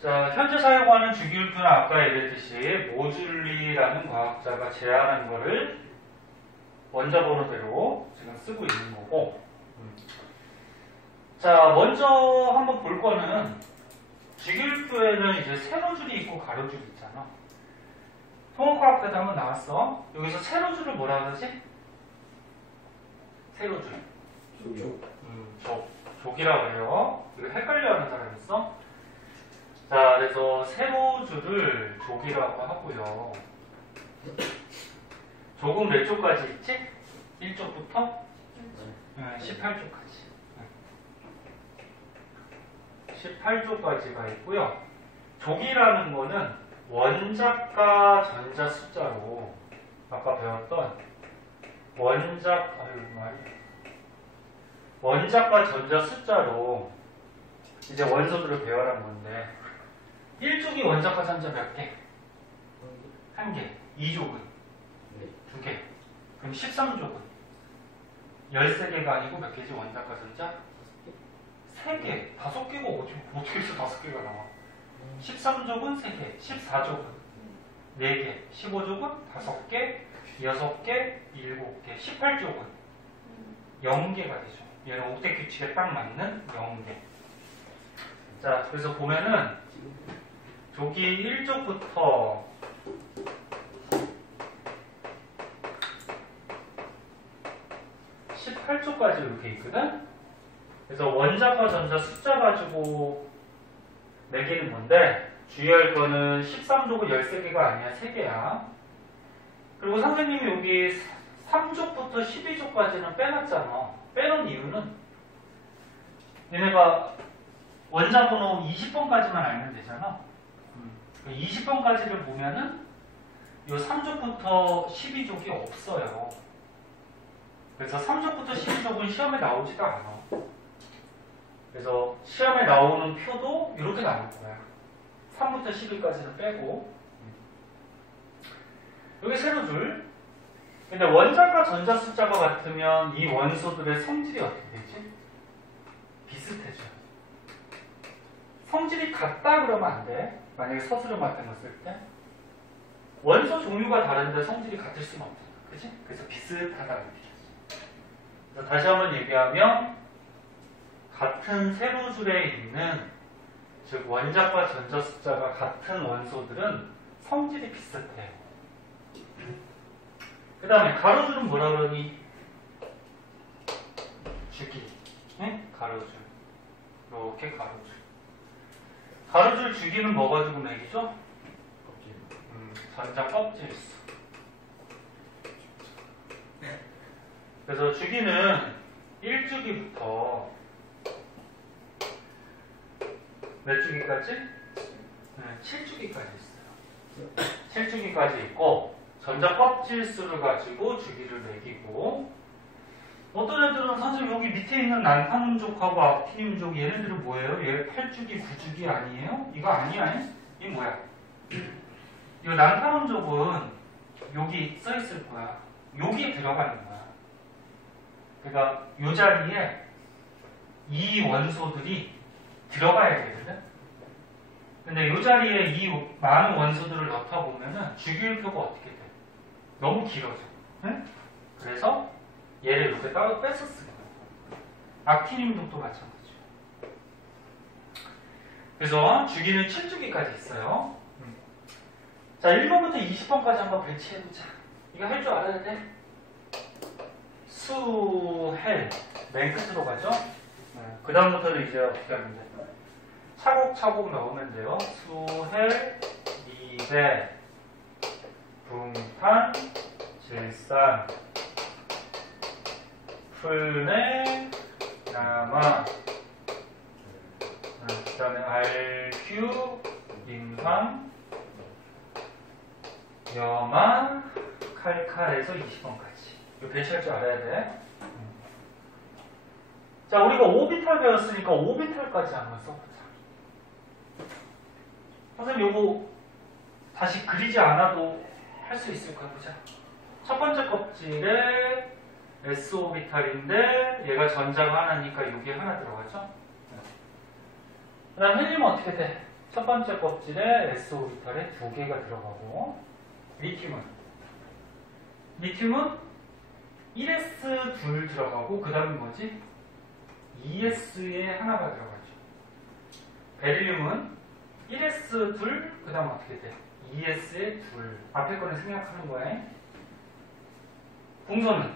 자, 현재 사용하는 주기율표는 아까 얘기했듯이 모듈리라는 과학자가 제안한 거를 원자 번호대로 지금 쓰고 있는 거고, 자, 먼저 한번 볼 거는 주기율표에는 이제 세로줄이 있고 가로줄이 있잖아. 통합과학 때도 한번 나왔어. 여기서 세로줄을 뭐라 그러지? 세로줄. 족이라고 해요. 이거 헷갈려하는 사람 있어? 자, 그래서 세로줄을 족이라고 하고요. 족은 몇 쪽까지 있지? 1쪽부터 18쪽까지. 18쪽까지가 있고요. 족이라는 거는 원자과 전자 숫자로 아까 배웠던 원자과 전자 숫자로 이제 원소들을 배열한 건데, 1족이 원자과 전자 몇 개? 1개. 2족은? 2개. 그럼 13족은? 13개가 아니고 몇 개지? 원자과 전자? 3개. 5개가 어떻게 해서 5개가 나와? 13족은 3개. 14족은? 4개. 15족은? 5개. 6개. 7개. 18족은? 0개가 되죠. 얘는 옥텟 규칙에 딱 맞는 0개. 자, 그래서 보면은 족이 1족부터 18쪽까지 이렇게 있거든? 그래서 원자과 전자 숫자 가지고 매기는 건데, 주의할 거는 13족은 13개가 아니야. 3개야. 그리고 선생님이 여기 3족부터 12족까지는 빼놨잖아. 빼놓은 이유는 얘네가 원자 번호 20번까지만 알면 되잖아. 20번까지를 보면은 요 3족부터 12족이 없어요. 그래서 3족부터 12족은 시험에 나오지도 않아. 그래서 시험에 나오는 표도 이렇게 나올 거야. 3부터 10까지는 빼고. 여기 세로줄. 근데 원자과 전자 숫자가 같으면 이 원소들의 성질이 어떻게 되지? 비슷해져. 성질이 같다 그러면 안 돼. 만약에 서술형 같은 거 쓸 때. 원소 종류가 다른데 성질이 같을 수는 없잖아. 그치? 그래서 비슷하다는 얘기죠. 그래서 다시 한번 얘기하면 같은 세로줄에 있는 즉 원자과 전자 숫자가 같은 원소들은 성질이 비슷해요. 그 다음에 가로줄은 뭐라 그러니? 주기. 네? 가로줄. 이렇게 가로줄. 가로줄 주기는 뭐 가지고 매기죠? 전자 껍질수. 그래서 주기는 1주기부터 몇 주기까지? 네, 7주기까지 있어요. 7주기까지 있고 전자 껍질수를 가지고 주기를 매기고 어떤 애들은 선생님 여기 밑에 있는 난타문족하고 악티늄족 얘네들은 뭐예요? 얘 8주기, 9주기 아니에요? 이거 아니야? 이 뭐야? 이 난타문족은 여기 써있을 거야. 여기에 들어가는 거야. 그러니까 이 자리에 이 원소들이 들어가야 되거든. 근데 이 자리에 이 많은 원소들을 넣다 보면은 주기율표가 어떻게 돼? 너무 길어져. 응? 그래서 얘를 이렇게 따로 뺏어 쓰는 거야. 악티늄족도 마찬가지죠. 그래서 주기는 7주기까지 있어요. 자, 1번부터 20번까지 한번 배치해보자. 이거 할 줄 알아야 돼. 수, 헬, 맨 끝으로 가죠. 그 다음부터는 이제 어떻게 하면 돼? 차곡차곡 넣으면 돼요. 수, 헬, 미배, 붕탄, 질산, 풀네, 남아, 그 다음에 알규, 임황, 염화, 칼칼에서 20번까지. 이거 배치할 줄 알아야 돼. 자, 우리가 오비탈 배웠으니까 오비탈까지 한번 써보자. 선생님, 요거 다시 그리지 않아도 할 수 있을까 보자. 첫 번째 껍질에 S오비탈인데 얘가 전자가 하나니까 여기 하나 들어가죠? 그 다음 헬륨은 어떻게 돼? 첫 번째 껍질에 S오비탈에 2개가 들어가고 리튬은 1S 둘 들어가고 그 다음에 뭐지? 2S에 하나가 들어가죠. 베릴륨은 1S 둘, 그 다음 어떻게 돼? 2S에 둘. 앞에 거는 생략하는 거야. 궁소는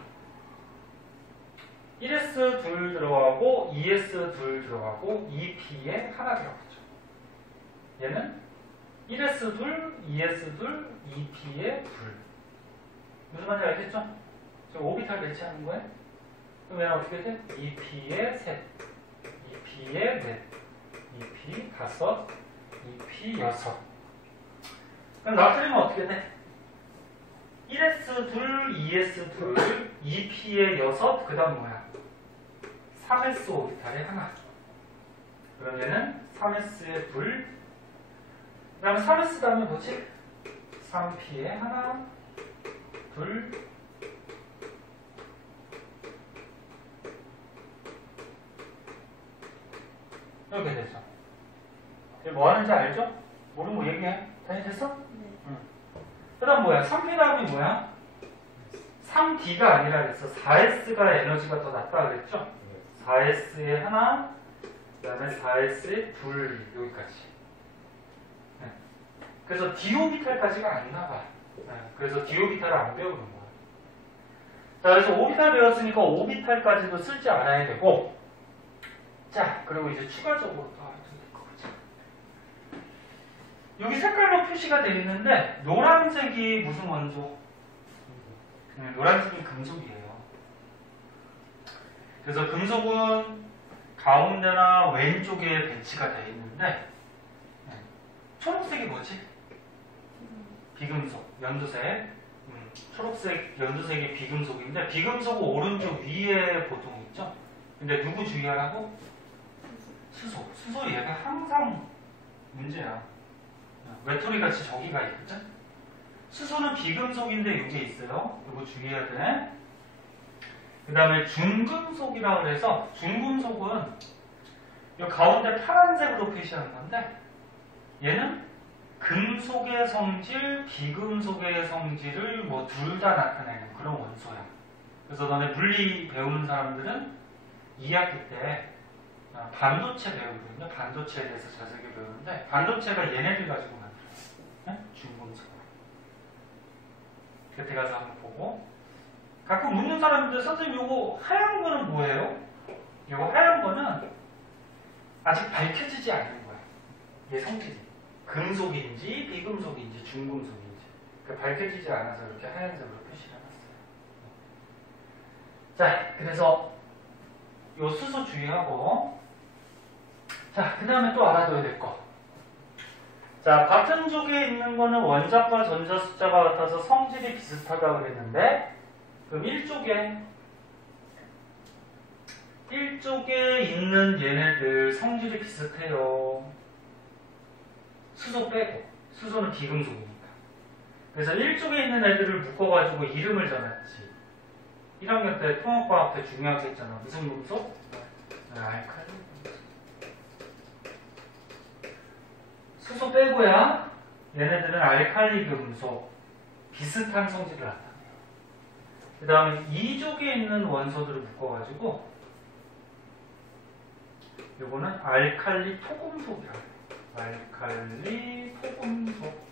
1S 둘 들어가고 2S 둘 들어가고 2P에 하나 들어가죠. 얘는 1S 둘, 2S 둘, 2P에 둘. 무슨 말인지 알겠죠? 지금 오비탈 배치하는 거예요? 그럼 얘는 어떻게 돼? 2P에 셋, 2P에 넷, 2P 다섯, 2P 여섯. 그럼 나트륨은 어떻게 돼? 1S 둘, 2S 둘, 2P에 여섯, 그 다음 뭐야? 3S 오비탈에 하나. 그럼 얘는 3S에 둘, 그 다음에 3S 다음에 뭐지? 3P에 하나, 둘, 이렇게 되죠. 이게 뭐 하는지 알죠? 모르면 뭐 얘기해. 다시 됐어? 네. 응. 그 다음 뭐야? 3P 다음이 뭐야? 3D가 아니라 그랬어. 4S가 에너지가 더 낮다 그랬죠? 4S에 하나, 그 다음에 4S에 둘, 여기까지. 네. 그래서 D오비탈까지가 안 나가. 네. 그래서 D오비탈을 안 배우는 거야. 자, 그래서 오비탈 배웠으니까 오비탈까지도 쓸 줄 알아야 되고, 자, 그리고 이제 추가적으로 또 하면 될 거 보자. 여기 색깔로 표시가 되어 있는데, 노란색이 무슨 원소? 네, 노란색이 금속이에요. 그래서 금속은 가운데나 왼쪽에 배치가 되어 있는데, 초록색이 뭐지? 비금속, 연두색. 초록색, 연두색이 비금속인데 비금속은 오른쪽 위에 보통 있죠? 근데 누구 주의하라고? 수소. 수소 얘가 항상 문제야. 외톨이 같이 저기가 있거든? 수소는 비금속인데 여기 있어요. 이거 주의해야 돼. 그 다음에 중금속이라고 해서 중금속은 이 가운데 파란색으로 표시하는 건데 얘는 금속의 성질, 비금속의 성질을 뭐 둘 다 나타내는 그런 원소야. 그래서 너네 물리 배우는 사람들은 2학기 때 반도체 배우거든요. 반도체에 대해서 자세히 배우는데 반도체가 얘네들 가지고 만들어요. 네? 중금속. 그때 가서 한번 보고 가끔 묻는 사람들 선생님 요거 하얀 거는 뭐예요? 요거 하얀 거는 아직 밝혀지지 않은 거야. 얘 성질이. 금속인지 비금속인지 중금속인지 밝혀지지 않아서 이렇게 하얀색으로 표시를 해놨어요. 자, 그래서 요 수소 주의하고 자, 그 다음에 또 알아둬야 될 거. 자, 같은 쪽에 있는 거는 원자과 전자 숫자가 같아서 성질이 비슷하다고 그랬는데 그럼 1쪽에 있는 얘네들 성질이 비슷해요. 수소 빼고. 수소는 비금속이니까. 그래서 1쪽에 있는 애들을 묶어가지고 이름을 정했지. 1학년 때 통합과학 때 중요하게 했잖아. 무슨 금속? 알칼리 금속. 수소 빼고야 얘네들은 알칼리 금속. 비슷한 성질을 나타내요. 그 다음에 2쪽에 있는 원소들을 묶어가지고 요거는 알칼리 토금속이라고 해요. 알칼리 토금속.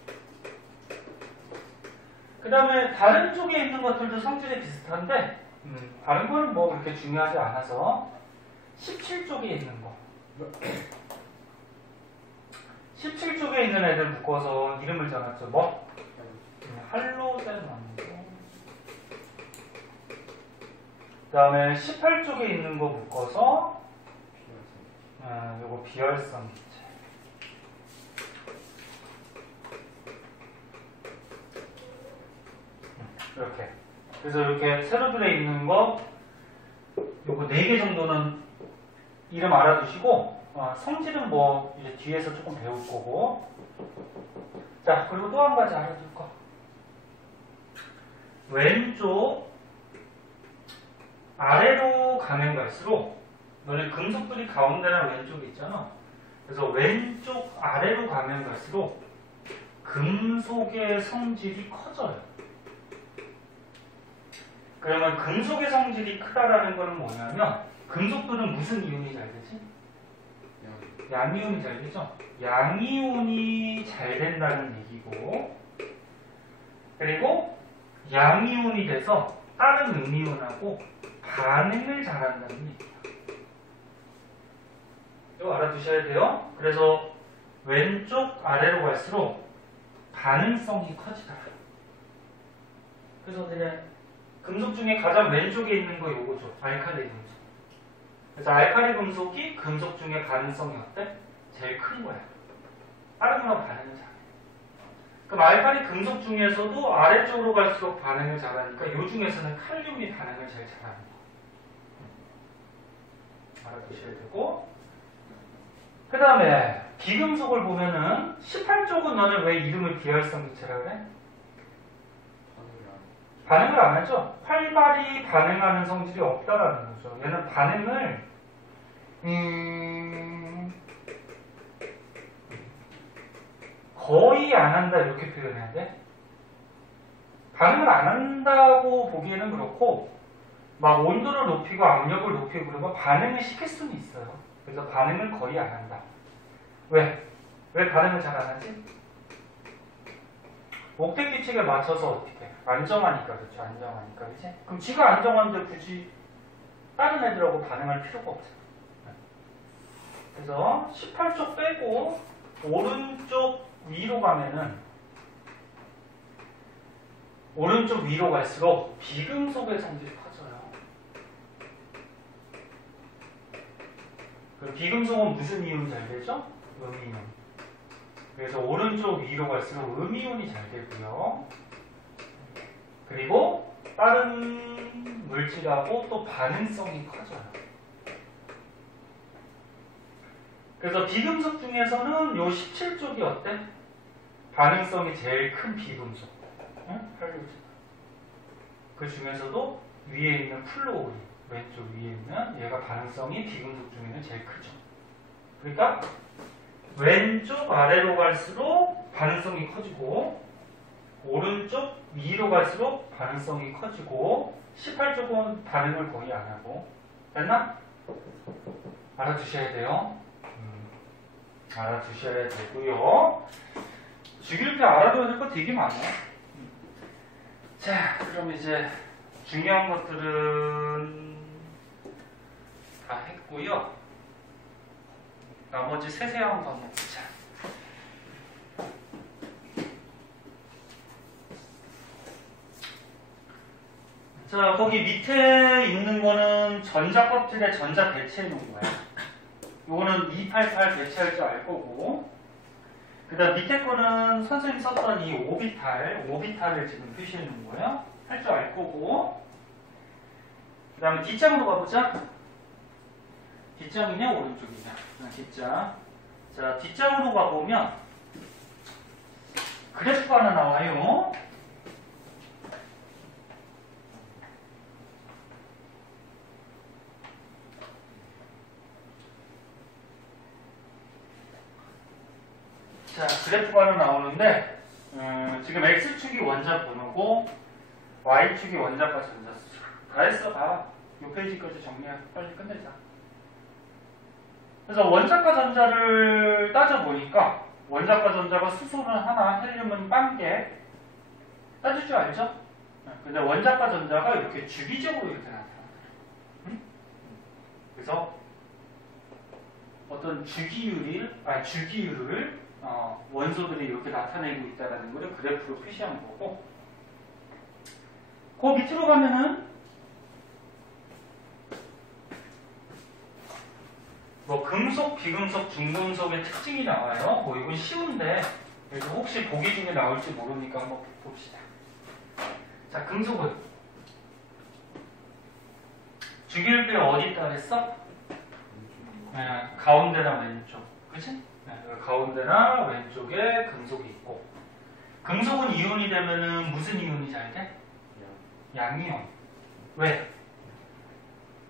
그 다음에 다른 쪽에 있는 것들도 성질이 비슷한데 다른 거는 뭐 그렇게 중요하지 않아서 17쪽에 있는 거 17쪽에 있는 애들 묶어서 이름을 정했죠. 뭐? 할로젠 원소. 그 다음에 18쪽에 있는 거 묶어서 요거 비활성 기체. 이렇게. 그래서 이렇게 세로들에 있는 거 요거 4개 정도는 이름 알아두시고 성질은 뭐 이제 뒤에서 조금 배울 거고. 자, 그리고 또 한 가지 알아둘 거. 왼쪽 아래로 가면 갈수록 너네 금속들이 가운데나 왼쪽에 있잖아. 그래서 왼쪽 아래로 가면 갈수록 금속의 성질이 커져요. 그러면 금속의 성질이 크다라는 것은 뭐냐면 금속들은 무슨 이온이 잘 되지? 양이온이 잘 되죠? 양이온이 잘 된다는 얘기고 그리고 양이온이 돼서 다른 음이온하고 반응을 잘한다는 얘기야. 이거 알아두셔야 돼요. 그래서 왼쪽 아래로 갈수록 반응성이 커지더라. 그래서 그냥 금속 중에 가장 왼쪽에 있는 거 요거죠. 알칼리 금속. 그래서 알칼리 금속이 금속 중에 반응성이 어때? 제일 큰 거야. 다른 거랑 반응을 잘해. 그럼 알칼리 금속 중에서도 아래쪽으로 갈수록 반응을 잘하니까 요 중에서는 칼륨이 반응을 제일 잘하는 거. 알아두셔야 되고 그 다음에 비금속을 보면은 18쪽은 너는 왜 이름을 비활성 기체라 그래? 반응을 안 하죠? 활발히 반응하는 성질이 없다라는 거죠. 얘는 반응을 거의 안 한다 이렇게 표현해야 돼. 반응을 안 한다고 보기에는 그렇고 막 온도를 높이고 압력을 높이고 그러면 반응을 시킬 수는 있어요. 그래서 반응을 거의 안 한다. 왜? 왜 반응을 잘 안 하지? 옥텟 규칙에 맞춰서 어떻게? 안정하니까, 그렇죠? 안정하니까, 그치? 그럼 지가 안정한데 굳이 다른 애들하고 반응할 필요가 없어요. 그래서 18쪽 빼고 오른쪽 위로 가면은 오른쪽 위로 갈수록 비금속의 성질이 커져요. 그럼 비금속은 무슨 이온이 잘 되죠? 음이온. 그래서 오른쪽 위로 갈수록 음이온이 잘 되고요. 그리고 다른 물질하고 또 반응성이 커져요. 그래서 비금속 중에서는 요 17쪽이 어때? 반응성이 제일 큰 비금속. 응? 그 중에서도 위에 있는 플로우린, 왼쪽 위에 있는 얘가 반응성이 비금속 중에는 제일 크죠. 그러니까 왼쪽 아래로 갈수록 반응성이 커지고 오른쪽 위로 갈수록 반응성이 커지고 18쪽은 반응을 거의 안 하고. 됐나? 알아두셔야 돼요. 알아두셔야 되고요. 주기율표 알아둬야 될 거 되게 많아요. 자, 그럼 이제 중요한 것들은 다 했고요. 나머지 세세한 거 한번 보자. 자, 거기 밑에 있는 거는 전자 껍질에 전자 배치해 놓은 거야. 요거는 288 배치할 줄 알 거고, 그 다음 밑에 거는 선생님 썼던 이 오비탈을 지금 표시해 놓은 거예요. 할 줄 알 거고, 그 다음에 뒷장으로 가보자. 뒷장이냐 오른쪽이냐. 뒷장. 자, 뒷장으로 가보면 그래프가 하나 나와요. 자, 그래프가 하나 나오는데 지금 X축이 원자 번호고 Y축이 원자과 전자수. 다 했어, 다. 이 페이지까지 정리해. 빨리 끝내자. 그래서 원자과 전자를 따져보니까 원자과 전자가 수소는 하나, 헬륨은 1개 따질 줄 알죠? 근데 원자과 전자가 이렇게 주기적으로 이렇게 나타나요. 응? 그래서 어떤 주기율을 원소들이 이렇게 나타내고 있다는 것을 그래프로 표시한 거고, 그 밑으로 가면은 뭐 금속, 비금속, 중금속의 특징이 나와요. 뭐 이건 쉬운데 그래서 혹시 보기 중에 나올지 모르니까 한번 봅시다. 자, 금속은 주기율표에 어디 있다 그랬어? 가운데나 왼쪽, 그치? 가운데나 왼쪽에 금속이 있고, 금속은 이온이 되면은 무슨 이온이 잘 돼? 양이온. 왜?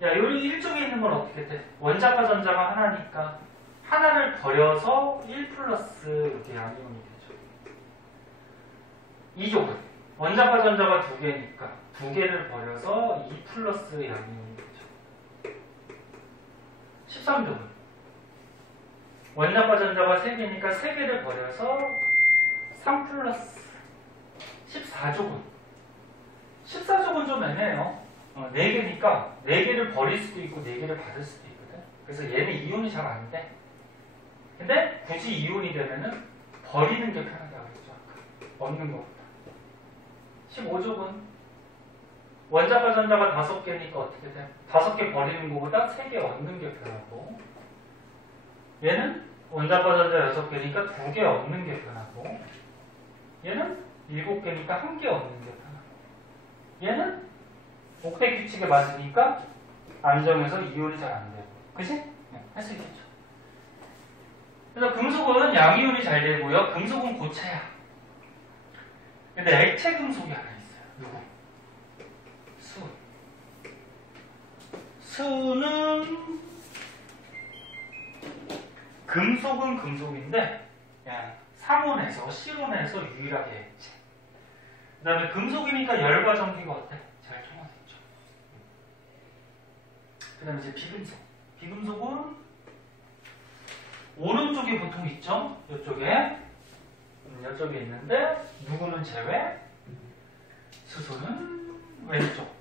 야, 여기 일쪽에 있는 건 어떻게 돼? 원자과 전자가 하나니까 하나를 버려서 1 플러스 이렇게 양이온이 되죠. 이쪽은 원자과 전자가 2개니까 2개를 버려서 2 플러스 양이온이 되죠. 13쪽은 원자과 전자가 3개니까 3개를 버려서 3 플러스. 14쪽은 14쪽은 좀 애매해요. 4개니까 4개를 버릴 수도 있고 4개를 받을 수도 있거든. 그래서 얘는 이온이 잘 안 돼. 근데 굳이 이온이 되면은 버리는 게 편하다고 그랬죠. 얻는 것보다. 15쪽은 원자과 전자가 5개니까 어떻게 돼? 5개 버리는 것보다 3개 얻는 게 편하고, 얘는 원자과 전자 6개니까 2개 얻는 게 편하고, 얘는 7개니까 1개 얻는 게 편하고, 얘는 옥텟 규칙에 맞으니까 안정해서 이온이 잘 안 되고. 그치? 네, 할 수 있겠죠. 그래서 금속은 양이온이 잘 되고요. 금속은 고체야. 근데 액체 금속이 하나 있어요. 누구? 수. 수는 금속은 금속인데 그냥 상온에서 실온에서 유일하게 액체. 그 다음에 금속이니까 열과 전기가 어때? 잘 통하겠죠. 그 다음에 이제 비금속. 비금속은 오른쪽에 보통 있죠? 이쪽에. 이쪽에 있는데 누구는 제외? 수소는 왼쪽.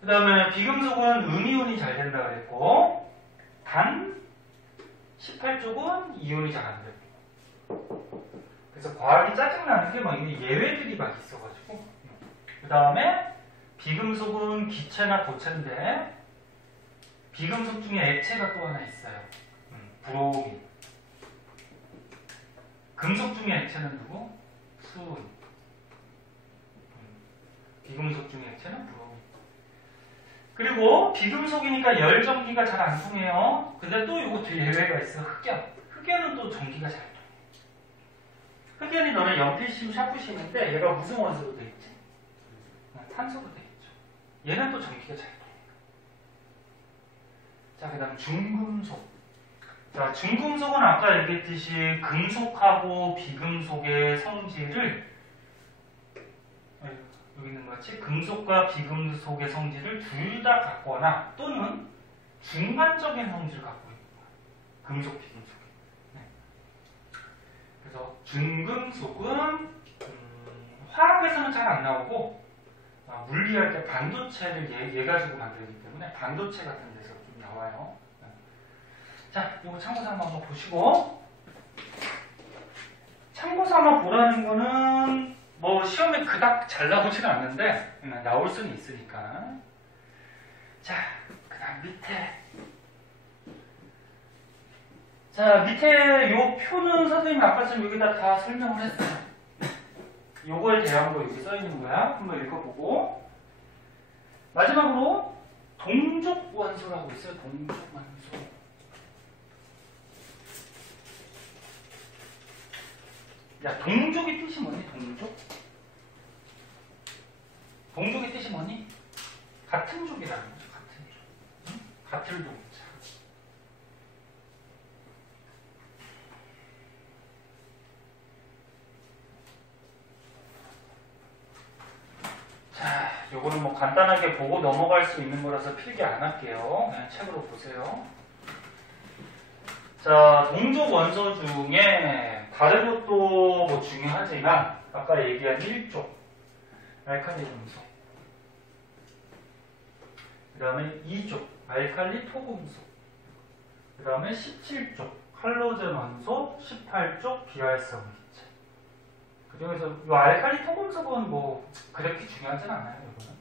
그 다음에 비금속은 음이온이 잘 된다 그랬고, 단 18쪽은 이온이 잘 안 되고. 그래서 과학이 짜증나는 게 막 예외들이 막 있어가지고. 그 다음에 비금속은 기체나 고체인데 비금속 중에 액체가 또 하나 있어요. 브로민. 금속 중에 액체는 누구? 수은. 비금속 중에 액체는 브로민. 그리고 비금속이니까 열 전기가 잘 안 통해요. 근데 또 이것도 예외가 있어. 흑연. 흑연은 또 전기가 잘 통해. 흑연이 너네 연필심, 샤프심인데 얘가 무슨 원소로 돼 있지? 탄소로 돼 있죠. 얘는 또 전기가 잘 통해. 자, 그 다음 중금속. 자, 중금속은 아까 얘기했듯이 금속하고 비금속의 성질을 여기 있는 것 같이 금속과 비금속의 성질을 둘 다 갖거나 또는 중간적인 성질을 갖고 있는 거야. 금속, 비금속. 네. 그래서 중금속은 화학에서는 잘 안 나오고 물리할 때 반도체를 얘 가지고 만들기 때문에 반도체 같은 데서 좀 나와요. 네. 자, 이거 참고삼아 한번 보시고 참고삼아 보라는 거는 뭐 시험에 그닥 잘 나오지는 않는데 나올 수는 있으니까. 자, 그 다음 밑에. 자, 밑에 요 표는 선생님이 아까 좀 여기다 다 설명을 했어요. 요거에 대한 거 여기 써 있는 거야. 한번 읽어보고. 마지막으로 동족 원소라고 있어요. 동족 원소. 야, 동족의 뜻이 뭐니? 동족? 동족의 뜻이 뭐니? 같은 족이라는 거죠. 같은 족. 응? 같은 동자. 자, 요거는 뭐 간단하게 보고 넘어갈 수 있는 거라서 필기 안 할게요. 그냥 책으로 보세요. 자, 동족 원소 중에 다른 것도 뭐 중요하지만 아까 얘기한 1족 알칼리 금속, 그 다음에 2족 알칼리 토금속, 그 다음에 17족 할로젠 원소, 18족 비활성 기체. 그중에서 이 알칼리 토금속은 뭐 그렇게 중요하진 않아요. 이거는.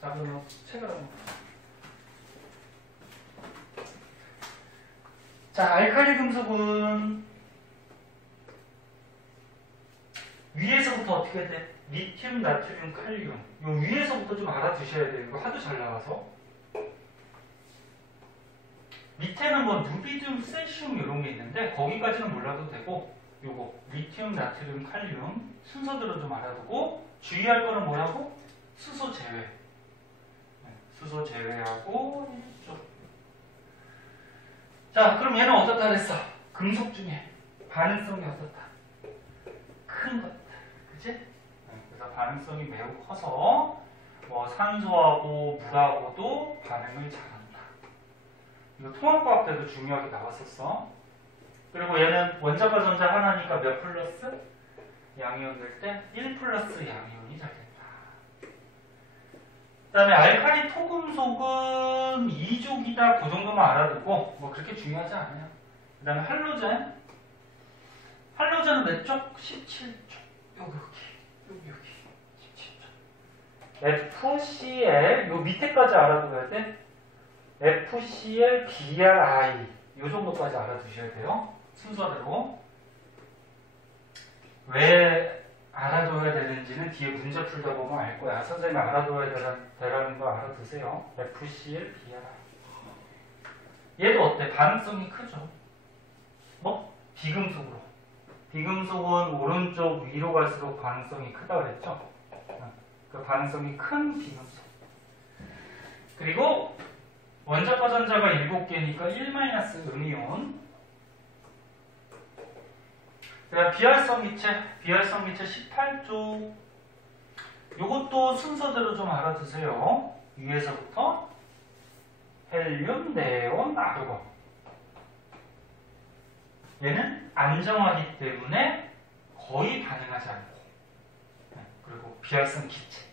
자, 그러면 책을 한번 보세요. 자, 알칼리 금속은 위에서부터 어떻게 돼? 리튬, 나트륨, 칼륨. 요 위에서부터 좀 알아두셔야 돼요. 이거 하도 잘 나와서. 밑에는 뭐 누비듐, 세슘 이런 게 있는데 거기까지는 몰라도 되고 요거 리튬, 나트륨, 칼륨 순서대로 좀 알아두고 주의할 거는 뭐라고? 수소 제외. 네, 수소 제외하고 이쪽. 자, 그럼 얘는 어떻다 그랬어? 금속 중에 반응성이 어떻다? 큰 것들. 그치? 네, 그래서 반응성이 매우 커서 뭐 산소하고 물하고도 반응을 잘한다. 이거 통합과학 때도 중요하게 나왔었어. 그리고 얘는 원자과 전자 하나니까 몇 플러스? 양이온 될 때 1 플러스 양이온이 잘 된다. 그 다음에 알칼리 토금속은 2족이다. 그 정도만 알아두고 뭐 그렇게 중요하지 않아요. 그 다음에 할로젠. 할로젠은 몇 쪽? 17쪽. 여기 17쪽. FCl 요 밑에까지 알아둬야 돼. FCl, BRI 요 정도까지 알아두셔야 돼요. 순서대로. 왜 알아둬야 되는지는 뒤에 문제 풀다 보면 알 거야. 선생님이 알아둬야 되라는 거 알아두세요. FCl, BRI. 얘도 어때? 반응성이 크죠. 뭐? 비금속으로. 비금속은 오른쪽 위로 갈수록 반응성이 크다 그랬죠. 그 반응성이 큰 비금속. 그리고 원자과 전자가 7개니까 1-음이온. 그다음 비활성 기체 18쪽. 요것도 순서대로 좀 알아두세요. 위에서부터 헬륨, 네온, 아르곤. 얘는 안정하기 때문에 거의 반응하지 않고. 그리고 비활성 기체고요.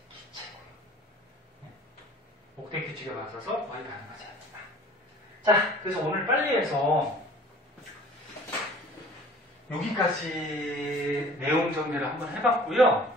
목대 규칙에 맞아서 거의 반응하지 않는다. 자, 그래서 오늘 빨리 해서 여기까지 내용 정리를 한번 해봤고요.